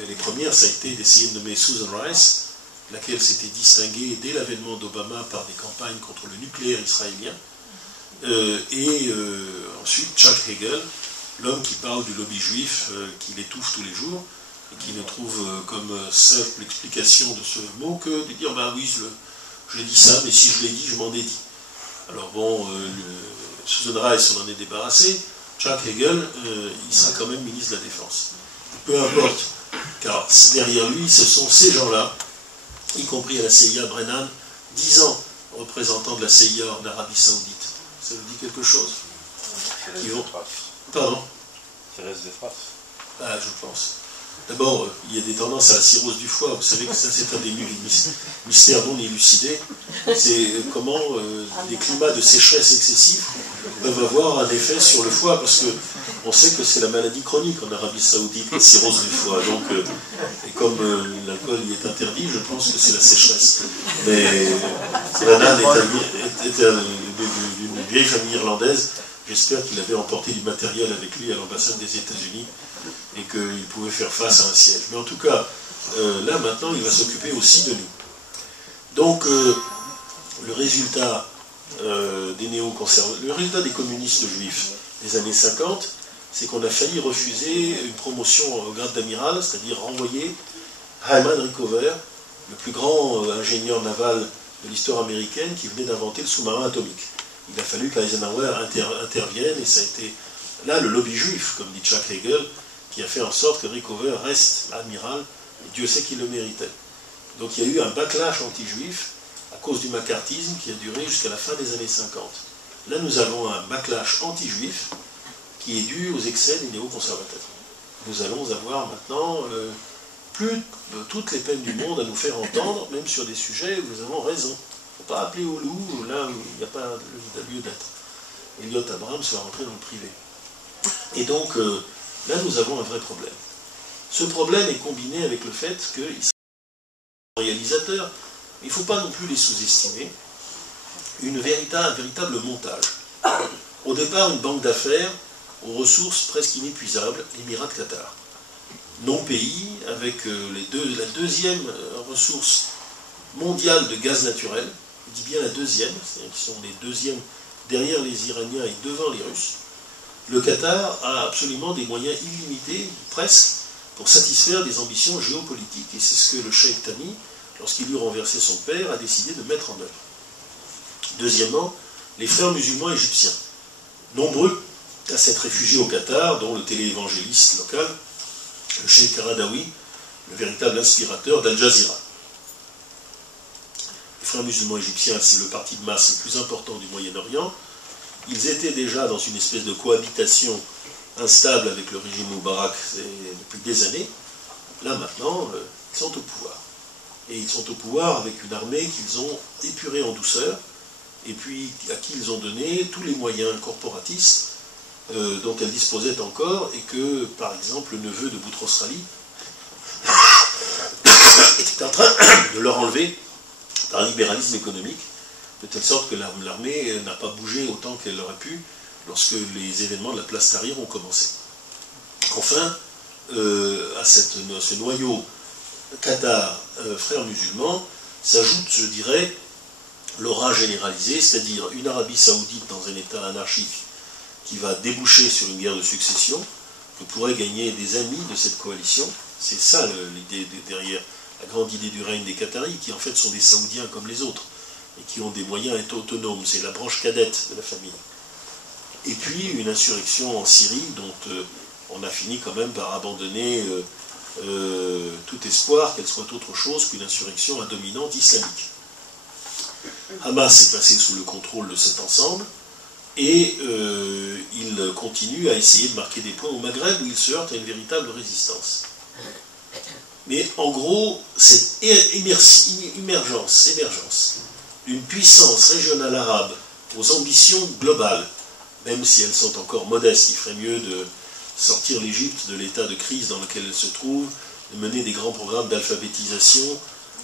Les premières, ça a été d'essayer de nommer Susan Rice, laquelle s'était distinguée dès l'avènement d'Obama par des campagnes contre le nucléaire israélien, et ensuite Chuck Hagel, l'homme qui parle du lobby juif, qui l'étouffe tous les jours, et qui ne trouve comme simple explication de ce mot que de dire, bah oui, je dis ça, mais si je l'ai dit, je m'en dédie. Alors bon, Susan Rice, on en est débarrassé. Chuck Hagel, il sera quand même ministre de la Défense. Peu importe, car derrière lui, ce sont ces gens-là, y compris à la CIA, Brennan, 10 ans représentant de la CIA en Arabie Saoudite. Ça vous dit quelque chose? Qui vont... Pardon? Thérèse Zéphras. Ah, je pense. D'abord, il y a des tendances à la cirrhose du foie. Vous savez que ça, c'est un des mystères non élucidés. C'est comment des climats de sécheresse excessifs peuvent avoir un effet sur le foie, parce que on sait que c'est la maladie chronique en Arabie Saoudite, la cirrhose du foie. Donc, et comme l'alcool y est interdit, je pense que c'est la sécheresse. Mais Brennan est d'une vieille famille irlandaise. J'espère qu'il avait emporté du matériel avec lui à l'ambassade des États-Unis et qu'il pouvait faire face à un siège. Mais en tout cas, là maintenant, il va s'occuper aussi de nous. Donc, le résultat des néoconservateurs, le résultat des communistes juifs des années 50, c'est qu'on a failli refuser une promotion au grade d'amiral, c'est-à-dire renvoyer Hyman Rickover, le plus grand ingénieur naval de l'histoire américaine, qui venait d'inventer le sous-marin atomique. Il a fallu qu'Eisenhower intervienne, et ça a été là le lobby juif, comme dit Chuck Hagel, qui a fait en sorte que Rickover reste amiral, et Dieu sait qu'il le méritait. Donc il y a eu un backlash anti-juif à cause du macartisme qui a duré jusqu'à la fin des années 50. Là nous avons un backlash anti-juif qui est dû aux excès des néoconservateurs. Nous allons avoir maintenant toutes les peines du monde à nous faire entendre, même sur des sujets où nous avons raison. Il ne faut pas appeler au loup là où il n'y a pas lieu d'être. Elliot Abrams va rentrer dans le privé. Et donc, là, nous avons un vrai problème. Ce problème est combiné avec le fait qu'ils sont réalisateurs, mais il ne faut pas non plus les sous-estimer, un véritable montage. Au départ, une banque d'affaires aux ressources presque inépuisables, l'Émirat de Qatar. Non-pays, avec la deuxième ressource mondiale de gaz naturel, je dis bien la deuxième, c'est-à-dire qu'ils sont les deuxièmes derrière les Iraniens et devant les Russes. Le Qatar a absolument des moyens illimités, presque, pour satisfaire des ambitions géopolitiques. Et c'est ce que le cheikh Thani, lorsqu'il eut renversé son père, a décidé de mettre en œuvre. Deuxièmement, les frères musulmans égyptiens, nombreux à s'être réfugiés au Qatar, dont le téléévangéliste local, le cheikh Qaradawi, le véritable inspirateur d'Al Jazeera. Les frères musulmans égyptiens, c'est le parti de masse le plus important du Moyen-Orient. Ils étaient déjà dans une espèce de cohabitation instable avec le régime Moubarak depuis des années. Là, maintenant, ils sont au pouvoir. Et ils sont au pouvoir avec une armée qu'ils ont épurée en douceur, et puis à qui ils ont donné tous les moyens corporatistes dont elle disposait encore, et que, par exemple, le neveu de Boutros Ghali était en train de leur enlever par un libéralisme économique, de telle sorte que l'armée n'a pas bougé autant qu'elle aurait pu lorsque les événements de la place Tahrir ont commencé. Enfin, à ce noyau Qatar, frères musulmans, s'ajoute, je dirais, l'aura généralisée, c'est-à-dire une Arabie Saoudite dans un État anarchique qui va déboucher sur une guerre de succession, que pourrait gagner des amis de cette coalition. C'est ça l'idée derrière la grande idée du règne des Qataris, qui en fait sont des Saoudiens comme les autres, et qui ont des moyens autonomes. C'est la branche cadette de la famille. Et puis une insurrection en Syrie, dont on a fini quand même par abandonner tout espoir qu'elle soit autre chose qu'une insurrection à dominante islamique. Hamas est passé sous le contrôle de cet ensemble, et il continue à essayer de marquer des points au Maghreb, où il se heurte à une véritable résistance. Mais en gros, cette émergence d'une puissance régionale arabe aux ambitions globales, même si elles sont encore modestes, il ferait mieux de sortir l'Égypte de l'état de crise dans lequel elle se trouve, de mener des grands programmes d'alphabétisation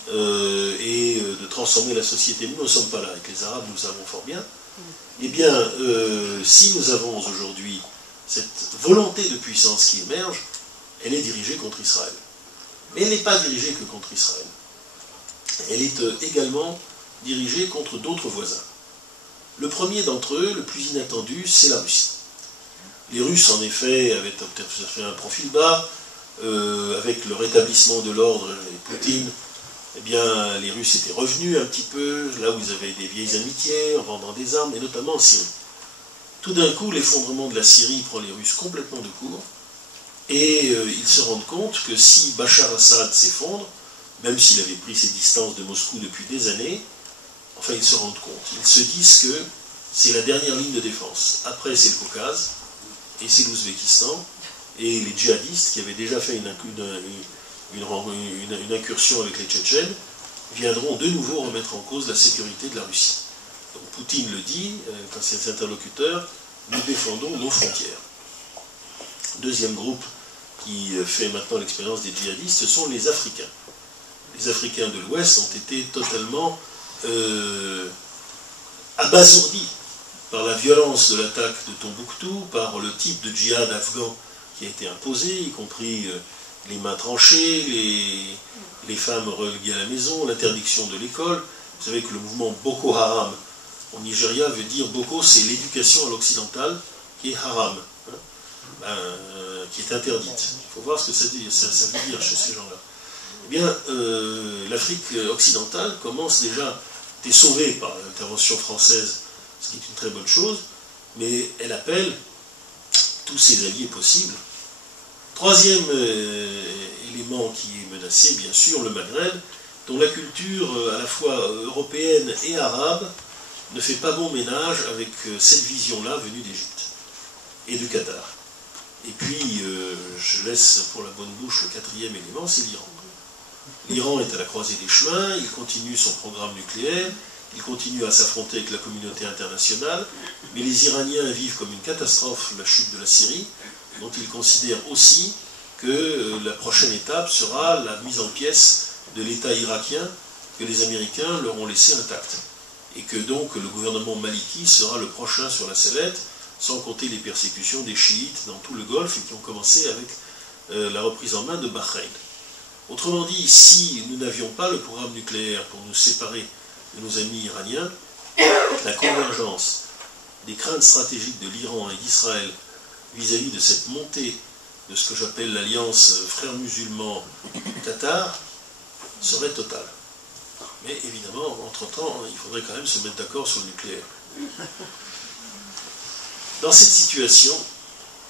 et de transformer la société. Nous ne sommes pas là, avec les Arabes, nous savons fort bien. Eh bien, si nous avons aujourd'hui cette volonté de puissance qui émerge, elle est dirigée contre Israël. Mais elle n'est pas dirigée que contre Israël. Elle est également dirigée contre d'autres voisins. Le premier d'entre eux, le plus inattendu, c'est la Russie. Les Russes, en effet, avaient fait un profil bas, avec le rétablissement de l'ordre et Poutine, eh bien, les Russes étaient revenus un petit peu, là où ils avaient des vieilles amitiés, en vendant des armes, et notamment en Syrie. Tout d'un coup, l'effondrement de la Syrie prend les Russes complètement de court, et ils se rendent compte que si Bachar Assad s'effondre, même s'il avait pris ses distances de Moscou depuis des années, enfin ils se rendent compte, ils se disent que c'est la dernière ligne de défense. Après c'est le Caucase, et c'est l'Ouzbékistan, et les djihadistes qui avaient déjà fait une incursion avec les Tchétchènes, viendront de nouveau remettre en cause la sécurité de la Russie. Donc Poutine le dit, quand ses interlocuteurs, nous défendons nos frontières. Deuxième groupe qui fait maintenant l'expérience des djihadistes, ce sont les Africains. Les Africains de l'Ouest ont été totalement abasourdis par la violence de l'attaque de Tombouctou, par le type de djihad afghan qui a été imposé, y compris les mains tranchées, les femmes reléguées à la maison, l'interdiction de l'école. Vous savez que le mouvement Boko Haram au Nigeria veut dire Boko, c'est l'éducation à l'occidentale qui est haram, qui est interdite. Il faut voir ce que ça veut dire chez ces gens-là. Eh bien, l'Afrique occidentale commence déjà, est sauvée par l'intervention française, ce qui est une très bonne chose, mais elle appelle tous ses alliés possibles. Troisième élément qui est menacé, bien sûr, le Maghreb, dont la culture à la fois européenne et arabe ne fait pas bon ménage avec cette vision-là venue d'Égypte et du Qatar. Et puis, je laisse pour la bonne bouche le quatrième élément, c'est l'Iran. L'Iran est à la croisée des chemins, il continue son programme nucléaire, il continue à s'affronter avec la communauté internationale, mais les Iraniens vivent comme une catastrophe la chute de la Syrie, dont ils considèrent aussi que la prochaine étape sera la mise en pièces de l'État irakien que les Américains leur ont laissé intact. Et que donc le gouvernement maliki sera le prochain sur la sellette, sans compter les persécutions des chiites dans tout le Golfe, et qui ont commencé avec la reprise en main de Bahreïn. Autrement dit, si nous n'avions pas le programme nucléaire pour nous séparer de nos amis iraniens, la convergence des craintes stratégiques de l'Iran et d'Israël vis-à-vis de cette montée de ce que j'appelle l'alliance frères musulmans Qatar serait totale. Mais évidemment, entre-temps, il faudrait quand même se mettre d'accord sur le nucléaire. Dans cette situation,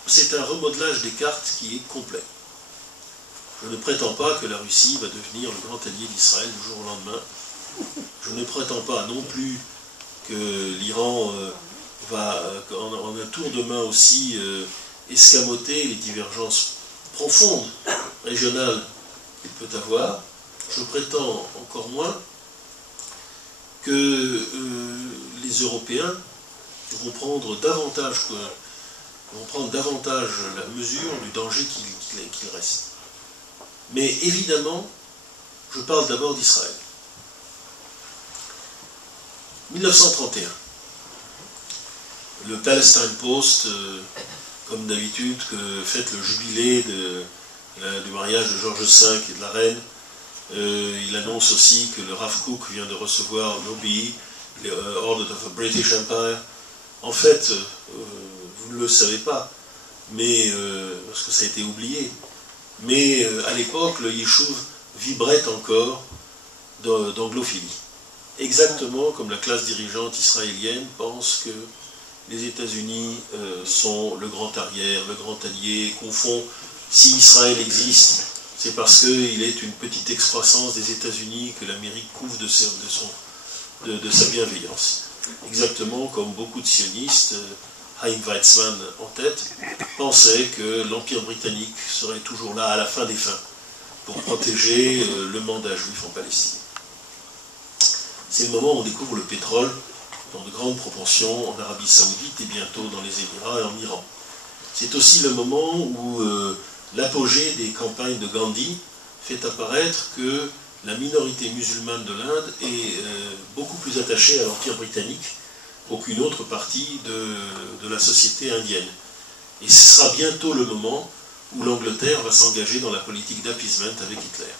c'est un remodelage des cartes qui est complet. Je ne prétends pas que la Russie va devenir le grand allié d'Israël du jour au lendemain. Je ne prétends pas non plus que l'Iran va, en un tour de main aussi, escamoter les divergences profondes, régionales qu'il peut avoir. Je prétends encore moins que les Européens vont prendre davantage la mesure du danger qu'il reste. Mais évidemment, je parle d'abord d'Israël. 1931. Le Palestine Post, comme d'habitude, que fête le jubilé du mariage de George V et de la reine, Il annonce aussi que le Rav Kook vient de recevoir l'OBI, l'Order of the British Empire. En fait, vous ne le savez pas, mais, parce que ça a été oublié, mais à l'époque, le Yishuv vibrait encore d'anglophilie. Exactement comme la classe dirigeante israélienne pense que les États-Unis sont le grand arrière, le grand allié, confond, si Israël existe, c'est parce qu'il est une petite excroissance des États-Unis que l'Amérique couvre de sa bienveillance. Exactement comme beaucoup de sionistes, Chaim Weizmann en tête, pensaient que l'Empire britannique serait toujours là à la fin des fins pour protéger le mandat juif en Palestine. C'est le moment où on découvre le pétrole dans de grandes proportions en Arabie Saoudite et bientôt dans les Émirats et en Iran. C'est aussi le moment où l'apogée des campagnes de Gandhi fait apparaître que la minorité musulmane de l'Inde est beaucoup plus attachée à l'Empire britannique qu'aucune autre partie de la société indienne. Et ce sera bientôt le moment où l'Angleterre va s'engager dans la politique d'appeasement avec Hitler.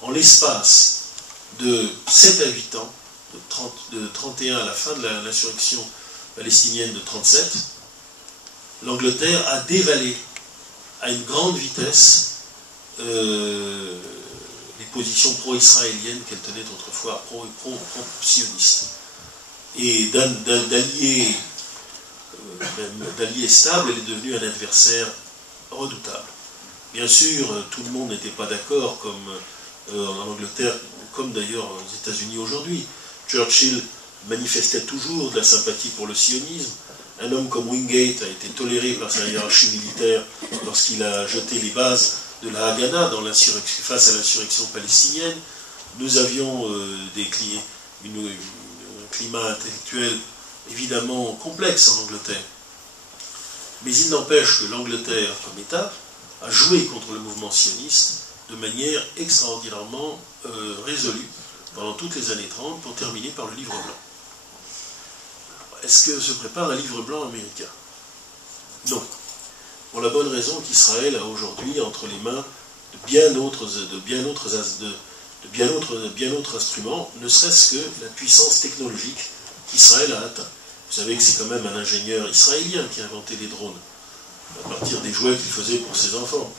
En l'espace de 7 à 8 ans, de 31 à la fin de l'insurrection palestinienne de 37, l'Angleterre a dévalé à une grande vitesse les positions pro-israéliennes qu'elle tenait autrefois, pro-sionistes. Et d'alliés stables, elle est devenue un adversaire redoutable. Bien sûr, tout le monde n'était pas d'accord, comme en Angleterre, comme d'ailleurs aux États-Unis aujourd'hui. Churchill manifestait toujours de la sympathie pour le sionisme. Un homme comme Wingate a été toléré par sa hiérarchie militaire lorsqu'il a jeté les bases de la Haganah face à l'insurrection palestinienne. Nous avions un climat intellectuel évidemment complexe en Angleterre. Mais il n'empêche que l'Angleterre, comme État, a joué contre le mouvement sioniste de manière extraordinairement résolue pendant toutes les années 30 pour terminer par le livre blanc. Est-ce que se prépare un livre blanc américain? Non. Pour la bonne raison qu'Israël a aujourd'hui entre les mains de bien autres instruments, ne serait-ce que la puissance technologique qu'Israël a atteint. Vous savez que c'est quand même un ingénieur israélien qui a inventé les drones, à partir des jouets qu'il faisait pour ses enfants.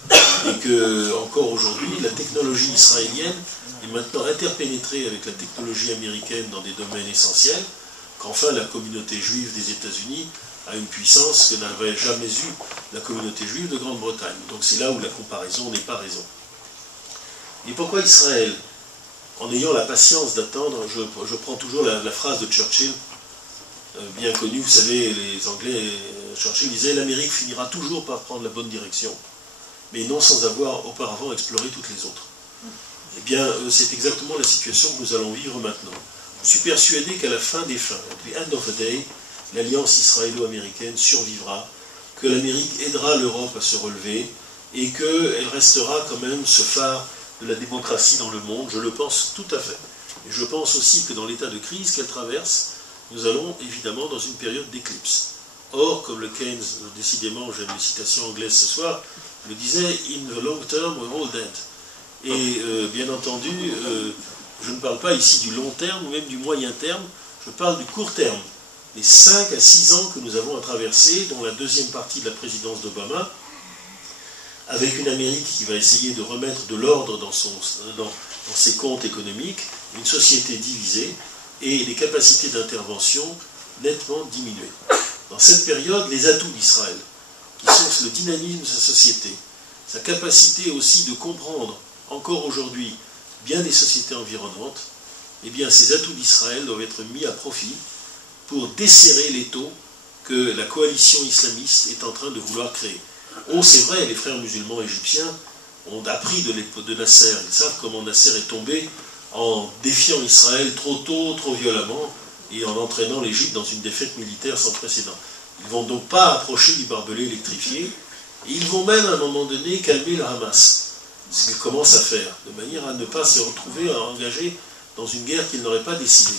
Et que, encore aujourd'hui, la technologie israélienne est maintenant interpénétrée avec la technologie américaine dans des domaines essentiels, qu'enfin la communauté juive des États-Unis a une puissance que n'avait jamais eue la communauté juive de Grande-Bretagne. Donc c'est là où la comparaison n'est pas raison. Et pourquoi Israël? En ayant la patience d'attendre, je prends toujours la phrase de Churchill, bien connue, vous savez, les Anglais, Churchill disait « L'Amérique finira toujours par prendre la bonne direction, mais non sans avoir auparavant exploré toutes les autres. » Eh bien, c'est exactement la situation que nous allons vivre maintenant. Je suis persuadé qu'à la fin des fins, at the end of the day, l'alliance israélo-américaine survivra, que l'Amérique aidera l'Europe à se relever, et qu'elle restera quand même ce phare de la démocratie dans le monde, je le pense tout à fait. Et je pense aussi que dans l'état de crise qu'elle traverse, nous allons évidemment dans une période d'éclipse. Or, comme le Keynes, décidément, j'aime les citations anglaises ce soir, le disait « In the long term, we're all dead ». Et bien entendu, je ne parle pas ici du long terme ou même du moyen terme, je parle du court terme. Les 5 à 6 ans que nous avons à traverser, dont la deuxième partie de la présidence d'Obama, avec une Amérique qui va essayer de remettre de l'ordre dans ses comptes économiques, une société divisée et les capacités d'intervention nettement diminuées. Dans cette période, les atouts d'Israël, qui sont le dynamisme de sa société, sa capacité aussi de comprendre, encore aujourd'hui, bien des sociétés environnantes, eh bien ces atouts d'Israël doivent être mis à profit pour desserrer l'étau que la coalition islamiste est en train de vouloir créer. Oh, c'est vrai, les frères musulmans égyptiens ont appris de Nasser. Ils savent comment Nasser est tombé en défiant Israël trop tôt, trop violemment, et en entraînant l'Égypte dans une défaite militaire sans précédent. Ils ne vont donc pas approcher du barbelé électrifié, et ils vont même, à un moment donné, calmer le Hamas. Ce qu'ils commencent à faire, de manière à ne pas se retrouver à engager dans une guerre qu'ils n'auraient pas décidée.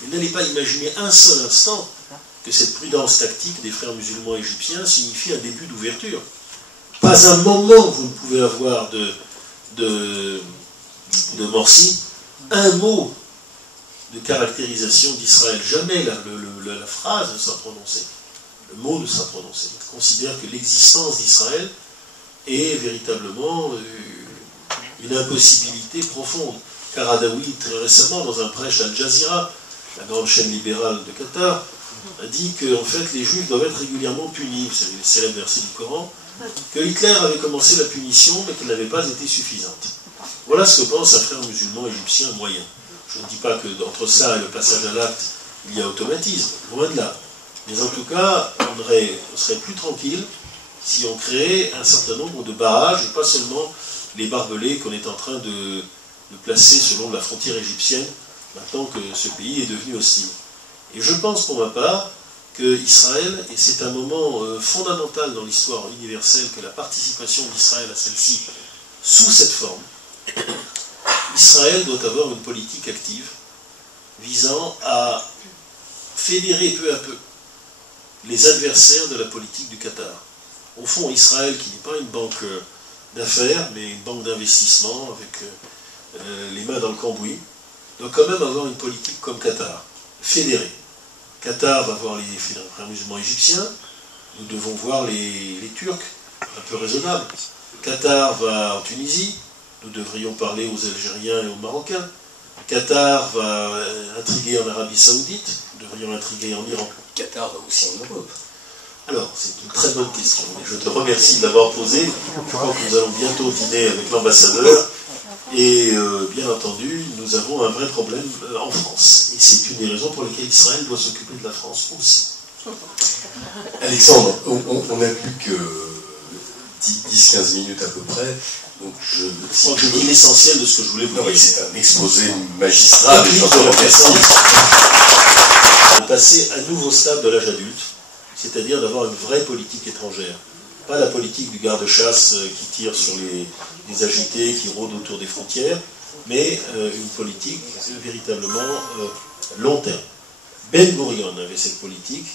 Vous n'allez pas imaginer un seul instant que cette prudence tactique des frères musulmans égyptiens signifie un début d'ouverture. Pas un moment vous ne pouvez avoir de Morsi, un mot de caractérisation d'Israël. Jamais la phrase ne sera prononcée. Le mot ne sera prononcé. Il considère que l'existence d'Israël est véritablement une impossibilité profonde. Karadawi, très récemment, dans un prêche à Al Jazeera, la grande chaîne libérale de Qatar, a dit que en fait, les Juifs doivent être régulièrement punis. Vous savez, les célèbres versets du Coran, que Hitler avait commencé la punition, mais qu'elle n'avait pas été suffisante. Voilà ce que pense un frère musulman égyptien moyen. Je ne dis pas qu'entre ça et le passage à l'acte, il y a automatisme, loin de là. Mais en tout cas, on serait plus tranquille si on créait un certain nombre de barrages, et pas seulement les barbelés qu'on est en train de placer selon la frontière égyptienne, maintenant que ce pays est devenu hostile. Et je pense pour ma part que Israël, et c'est un moment fondamental dans l'histoire universelle, que la participation d'Israël à celle-ci, sous cette forme, Israël doit avoir une politique active visant à fédérer peu à peu les adversaires de la politique du Qatar. Au fond, Israël, qui n'est pas une banque d'affaires, mais une banque d'investissement avec les mains dans le cambouis, doit quand même avoir une politique comme Qatar, fédérée. Qatar va voir les frères musulmans égyptiens, nous devons voir les Turcs, un peu raisonnables. Qatar va en Tunisie, nous devrions parler aux Algériens et aux Marocains. Qatar va intriguer en Arabie Saoudite, nous devrions intriguer en Iran. Qatar va aussi en Europe. Alors, c'est une très bonne question, et je te remercie de l'avoir posée. Je crois que nous allons bientôt dîner avec l'ambassadeur, et bien entendu, nous avons un vrai problème en France. Et c'est une des raisons pour lesquelles Israël doit s'occuper de la France aussi. Alexandre, on n'a plus que 10-15 minutes à peu près. Donc je crois que je dis l'essentiel de ce que je voulais vous dire. C'est un exposé magistral. Et je te remercie de passer un nouveau stade de l'âge adulte, c'est-à-dire d'avoir une vraie politique étrangère. Pas la politique du garde-chasse qui tire sur les agités, qui rôdent autour des frontières, mais une politique véritablement long terme. Ben Gurion avait cette politique,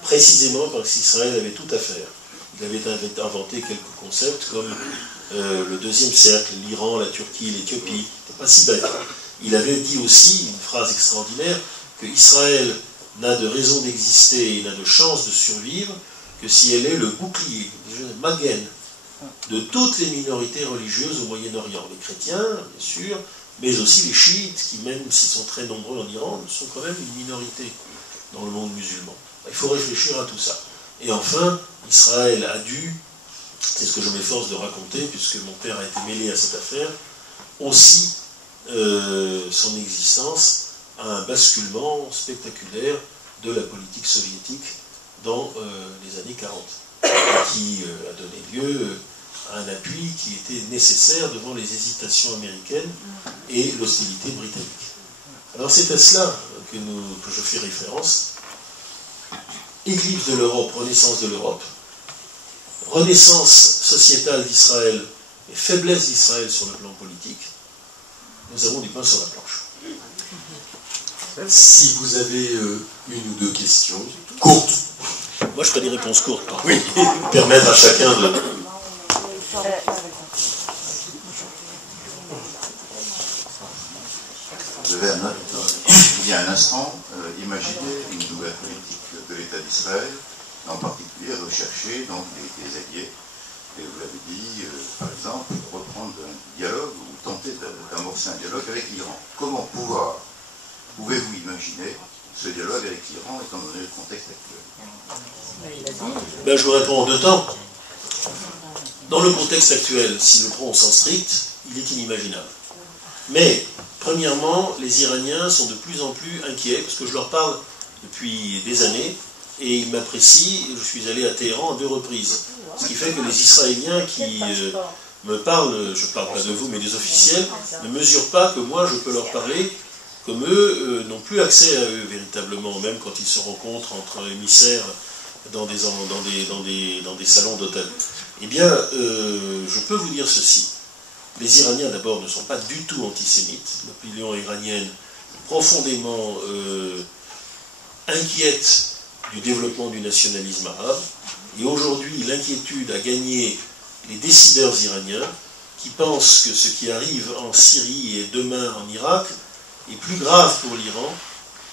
précisément parce qu'Israël avait tout à faire. Il avait inventé quelques concepts comme le deuxième cercle, l'Iran, la Turquie, l'Éthiopie. C'était pas si bête. Il avait dit aussi, une phrase extraordinaire, que Israël n'a de raison d'exister et n'a de chance de survivre que si elle est le bouclier, le magen, de toutes les minorités religieuses au Moyen-Orient. Les chrétiens, bien sûr, mais aussi les chiites, qui même s'ils sont très nombreux en Iran, sont quand même une minorité dans le monde musulman. Il faut réfléchir à tout ça. Et enfin, Israël a dû, c'est ce que je m'efforce de raconter, puisque mon père a été mêlé à cette affaire, aussi son existence à un basculement spectaculaire de la politique soviétique dans les années 40, qui a donné lieu à un appui qui était nécessaire devant les hésitations américaines et l'hostilité britannique. Alors c'est à cela que je fais référence. Éclipse de l'Europe, renaissance de l'Europe, renaissance sociétale d'Israël et faiblesse d'Israël sur le plan politique, nous avons du pain sur la planche. Si vous avez une ou deux questions, courtes. Moi je ferai des réponses courtes, par oui. Contre. Permettre à chacun de... Vous avez il y a un instant imaginé une nouvelle politique de l'État d'Israël, en particulier rechercher donc des alliés. Et vous l'avez dit, par exemple, reprendre un dialogue ou tenter d'amorcer un dialogue avec l'Iran. Comment pouvez-vous imaginer ce dialogue avec l'Iran étant donné le contexte actuel? Ben, je vous réponds en deux temps. Dans le contexte actuel, si le prend au sens strict, il est inimaginable. Mais, premièrement, les Iraniens sont de plus en plus inquiets, parce que je leur parle depuis des années, et ils m'apprécient. Je suis allé à Téhéran à 2 reprises. Ce qui fait que les Israéliens qui me parlent, je ne parle pas de vous, mais des officiels, ne mesurent pas que moi je peux leur parler, comme eux n'ont plus accès à eux véritablement, même quand ils se rencontrent entre émissaires dans des salons d'hôtel. Eh bien, je peux vous dire ceci. Les Iraniens d'abord ne sont pas du tout antisémites. L'opinion iranienne est profondément inquiète du développement du nationalisme arabe. Et aujourd'hui, l'inquiétude a gagné les décideurs iraniens qui pense que ce qui arrive en Syrie et demain en Irak est plus grave pour l'Iran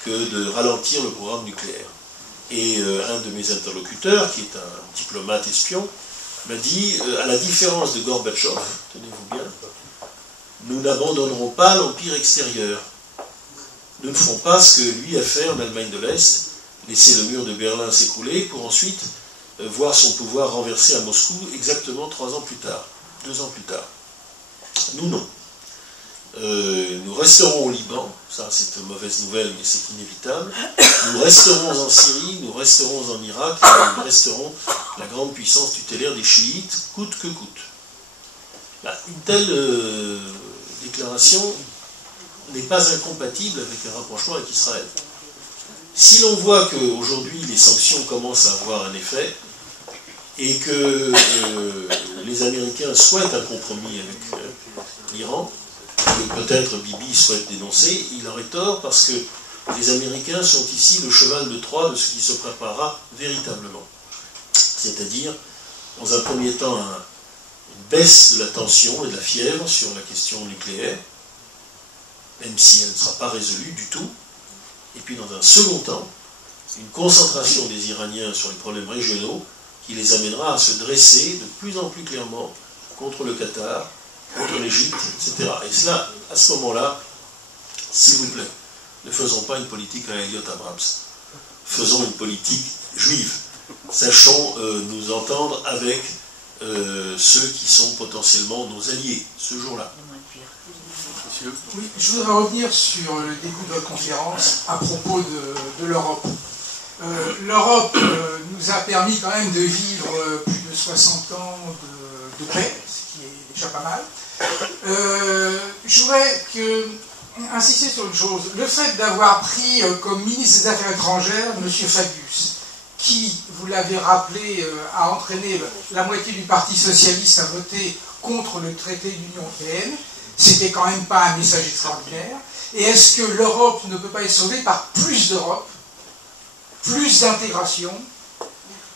que de ralentir le programme nucléaire. Et un de mes interlocuteurs, qui est un diplomate espion, m'a dit, à la différence de Gorbatchev, tenez-vous bien, nous n'abandonnerons pas l'empire extérieur. Nous ne ferons pas ce que lui a fait en Allemagne de l'Est, laisser le mur de Berlin s'écrouler pour ensuite voir son pouvoir renversé à Moscou exactement 3 ans plus tard, 2 ans plus tard. Nous, non. Nous resterons au Liban, ça c'est une mauvaise nouvelle, mais c'est inévitable. Nous resterons en Syrie, nous resterons en Irak, et nous resterons la grande puissance tutélaire des chiites, coûte que coûte. Une telle déclaration n'est pas incompatible avec un rapprochement avec Israël. Si l'on voit qu'aujourd'hui les sanctions commencent à avoir un effet, et que les Américains souhaitent un compromis avec l'Iran, que peut-être Bibi souhaite dénoncer, il aurait tort parce que les Américains sont ici le cheval de Troie de ce qui se préparera véritablement. C'est-à-dire, dans un premier temps, une baisse de la tension et de la fièvre sur la question nucléaire, même si elle ne sera pas résolue du tout, et puis dans un second temps, une concentration des Iraniens sur les problèmes régionaux qui les amènera à se dresser de plus en plus clairement contre le Qatar, contre l'Égypte, etc. Et cela, à ce moment-là, s'il vous plaît, ne faisons pas une politique à Elliott Abrams. Faisons une politique juive. Sachons nous entendre avec ceux qui sont potentiellement nos alliés ce jour-là. Oui, je voudrais revenir sur le début de votre conférence à propos de l'Europe. L'Europe nous a permis quand même de vivre plus de 60 ans de paix, ce qui est déjà pas mal. Je voudrais insister sur une chose. Le fait d'avoir pris comme ministre des Affaires étrangères M. Fabius, qui, vous l'avez rappelé, a entraîné la moitié du Parti socialiste à voter contre le traité de l'Union européenne, c'était quand même pas un message extraordinaire. Et est-ce que l'Europe ne peut pas être sauvée par plus d'Europe, plus d'intégration,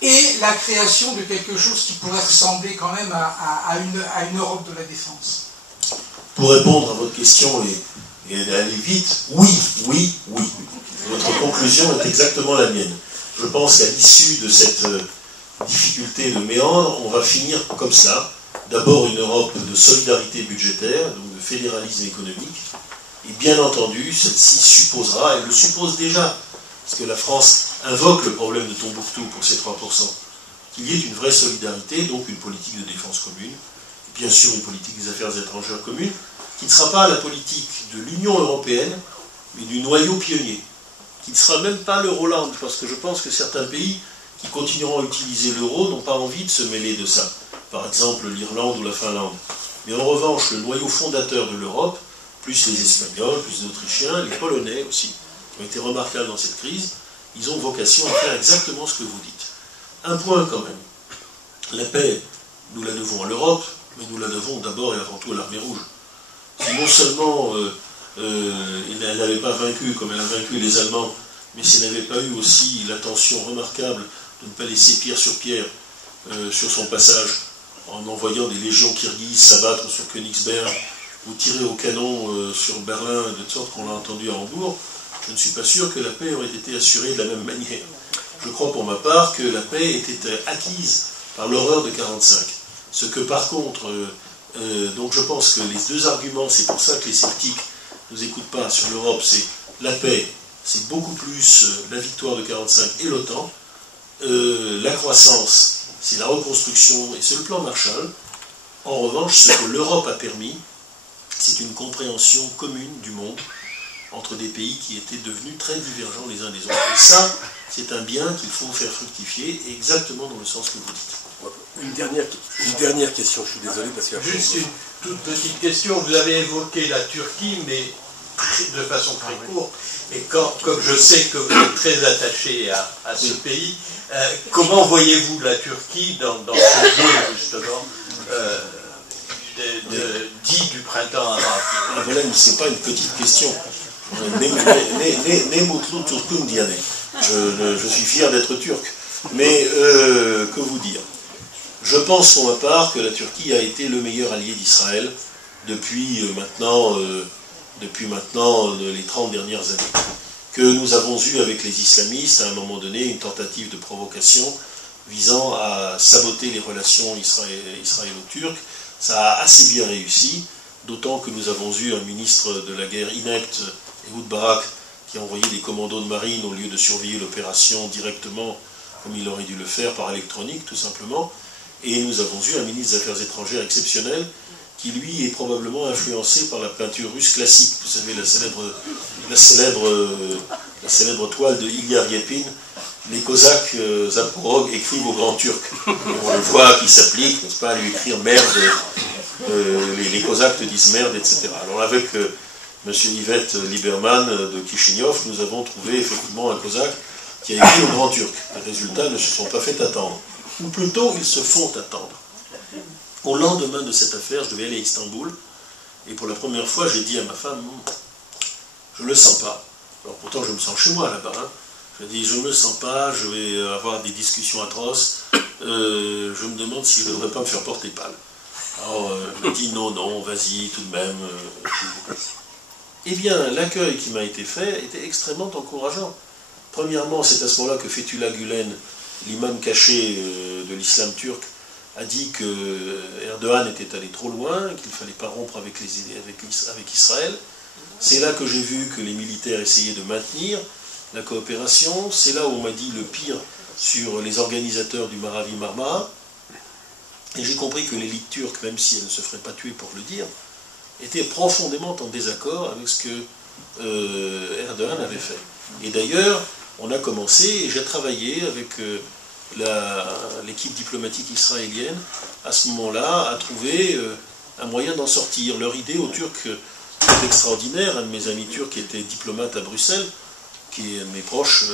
et la création de quelque chose qui pourrait ressembler quand même à une Europe de la défense? Pour répondre à votre question et aller vite, oui. Votre conclusion est exactement la mienne. Je pense qu'à l'issue de cette difficulté de méandre, on va finir comme ça. D'abord une Europe de solidarité budgétaire, donc de fédéralisme économique, et bien entendu, celle-ci supposera, elle le suppose déjà, parce que la France invoque le problème de Tombouctou pour ses 3%, qu'il y ait une vraie solidarité, donc une politique de défense commune, et bien sûr une politique des affaires étrangères commune, qui ne sera pas la politique de l'Union européenne, mais du noyau pionnier, qui ne sera même pas l'Euroland, parce que je pense que certains pays qui continueront à utiliser l'euro n'ont pas envie de se mêler de ça. Par exemple l'Irlande ou la Finlande. Mais en revanche, le noyau fondateur de l'Europe, plus les Espagnols, plus les Autrichiens, les Polonais aussi, qui ont été remarquables dans cette crise, ils ont vocation à faire exactement ce que vous dites. Un point quand même. La paix, nous la devons à l'Europe, mais nous la devons d'abord et avant tout à l'Armée rouge. Si non seulement elle n'avait pas vaincu comme elle a vaincu les Allemands, mais si elle n'avait pas eu aussi l'attention remarquable de ne pas laisser pierre sur pierre sur son passage, en envoyant des légions kirghizes s'abattre sur Königsberg ou tirer au canon sur Berlin, de sorte qu'on l'a entendu à Hambourg, je ne suis pas sûr que la paix aurait été assurée de la même manière. Je crois pour ma part que la paix était acquise par l'horreur de 1945. Ce que par contre, donc je pense que les deux arguments, c'est pour ça que les sceptiques ne nous écoutent pas sur l'Europe, c'est la paix, c'est beaucoup plus la victoire de 1945 et l'OTAN, la croissance, c'est la reconstruction et c'est le plan Marshall. En revanche, ce que l'Europe a permis, c'est une compréhension commune du monde entre des pays qui étaient devenus très divergents les uns des autres. Et ça, c'est un bien qu'il faut faire fructifier exactement dans le sens que vous dites. Une dernière question, je suis désolé parce que... Juste une toute petite question. Vous avez évoqué la Turquie, mais de façon très courte. Et comme je sais que vous êtes très attaché à ce pays, comment voyez-vous la Turquie dans ce lieu, justement, dit du printemps arabe? Voilà, ce n'est pas une petite question. Je suis fier d'être turc. Mais que vous dire? Je pense pour ma part que la Turquie a été le meilleur allié d'Israël depuis maintenant les 30 dernières années. Que nous avons eu avec les islamistes, à un moment donné, une tentative de provocation visant à saboter les relations israélo-turques. Ça a assez bien réussi, d'autant que nous avons eu un ministre de la guerre inepte, Ehud Barak, qui a envoyé des commandos de marine au lieu de surveiller l'opération directement, comme il aurait dû le faire, par électronique, tout simplement. Et nous avons eu un ministre des Affaires étrangères exceptionnel, qui lui est probablement influencé par la peinture russe classique. Vous savez, la célèbre toile de Ilya Repin, les Cosaques Zaporog écrivent au Grand Turc. Et on le voit qui s'applique, n'est-ce pas, à lui écrire merde, les Cosaques te disent merde, etc. Alors avec M. Yvette Lieberman de Kishinev, nous avons trouvé effectivement un Cosaque qui a écrit au Grand Turc. Les résultats ne se sont pas fait attendre. Ou plutôt, ils se font attendre. Au lendemain de cette affaire, je devais aller à Istanbul, et pour la première fois, j'ai dit à ma femme, je ne le sens pas. Alors pourtant, je me sens chez moi là-bas. Hein. Je dis, je ne me sens pas, je vais avoir des discussions atroces, je me demande si je ne devrais pas me faire porter pâle. Alors, je me dis, non, vas-y, tout de même. Eh bien, l'accueil qui m'a été fait était extrêmement encourageant. Premièrement, c'est à ce moment-là que Fethullah Gülen, l'imam caché de l'islam turc, a dit que Erdogan était allé trop loin, qu'il ne fallait pas rompre avec Israël. C'est là que j'ai vu que les militaires essayaient de maintenir la coopération. C'est là où on m'a dit le pire sur les organisateurs du Maravi Marmara. Et j'ai compris que l'élite turque, même si elle ne se ferait pas tuer pour le dire, était profondément en désaccord avec ce que Erdogan avait fait. Et d'ailleurs, on a commencé, et j'ai travaillé avec l'équipe diplomatique israélienne, à ce moment-là, à trouver un moyen d'en sortir. Leur idée aux Turcs est extraordinaire. Un de mes amis turcs qui était diplomate à Bruxelles, qui est un de mes proches,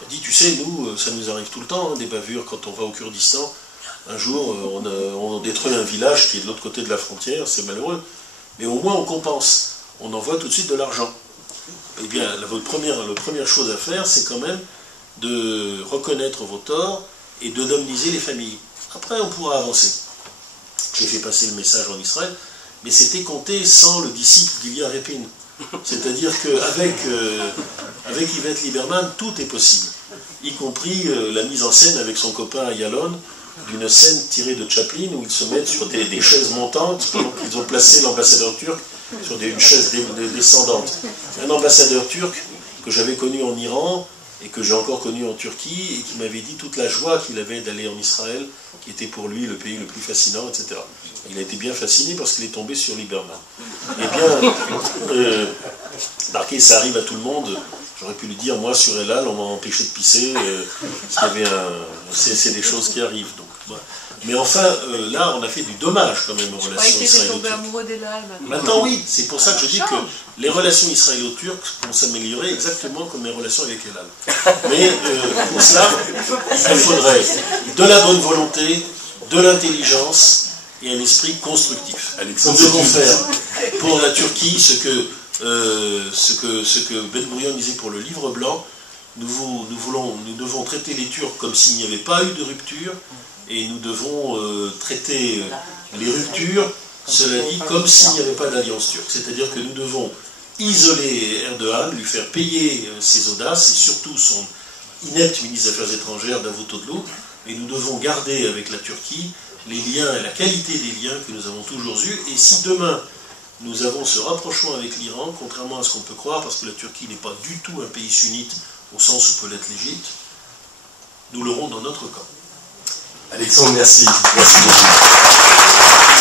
a dit, tu sais, nous, ça nous arrive tout le temps, hein, des bavures quand on va au Kurdistan. Un jour, on détruit un village qui est de l'autre côté de la frontière, c'est malheureux. Mais au moins, on compense. On envoie tout de suite de l'argent. Eh bien, la première chose à faire, c'est quand même de reconnaître vos torts et de indemniser les familles. Après, on pourra avancer. J'ai fait passer le message en Israël, mais c'était compté sans le disciple d'Ilya Repin. C'est-à-dire qu'avec Yvette Lieberman, tout est possible, y compris la mise en scène avec son copain Ayalon, d'une scène tirée de Chaplin, où ils se mettent sur des chaises montantes, pendant qu'ils ont placé l'ambassadeur turc sur une chaise descendante. Un ambassadeur turc que j'avais connu en Iran, et que j'ai encore connu en Turquie, et qui m'avait dit toute la joie qu'il avait d'aller en Israël, qui était pour lui le pays le plus fascinant, etc. Il a été bien fasciné parce qu'il est tombé sur Lieberman. Eh bien, marqué, ça arrive à tout le monde. J'aurais pu lui dire, moi, sur Elal, on m'a empêché de pisser, c'est des choses qui arrivent. Donc, voilà. Mais enfin, là, on a fait du dommage quand même aux relations israélo-turques. tombé amoureux d'Elal. Maintenant, oui, c'est pour ça que je dis que les relations israélo-turques vont s'améliorer exactement comme les relations avec Elal. Mais pour cela, il faudrait de la bonne volonté, de l'intelligence et un esprit constructif. Nous devons faire pour la Turquie ce que Ben Gurion disait pour le livre blanc. Nous devons traiter les Turcs comme s'il n'y avait pas eu de rupture, et nous devons traiter les ruptures, cela dit, comme s'il n'y avait pas d'alliance turque. C'est-à-dire que nous devons isoler Erdogan, lui faire payer ses audaces, et surtout son inepte ministre des Affaires étrangères, Davutoglu, et nous devons garder avec la Turquie les liens et la qualité des liens que nous avons toujours eus. Et si demain nous avons ce rapprochement avec l'Iran, contrairement à ce qu'on peut croire, parce que la Turquie n'est pas du tout un pays sunnite au sens où peut l'être l'Égypte, nous l'aurons dans notre camp. Alexandre, merci. Merci beaucoup.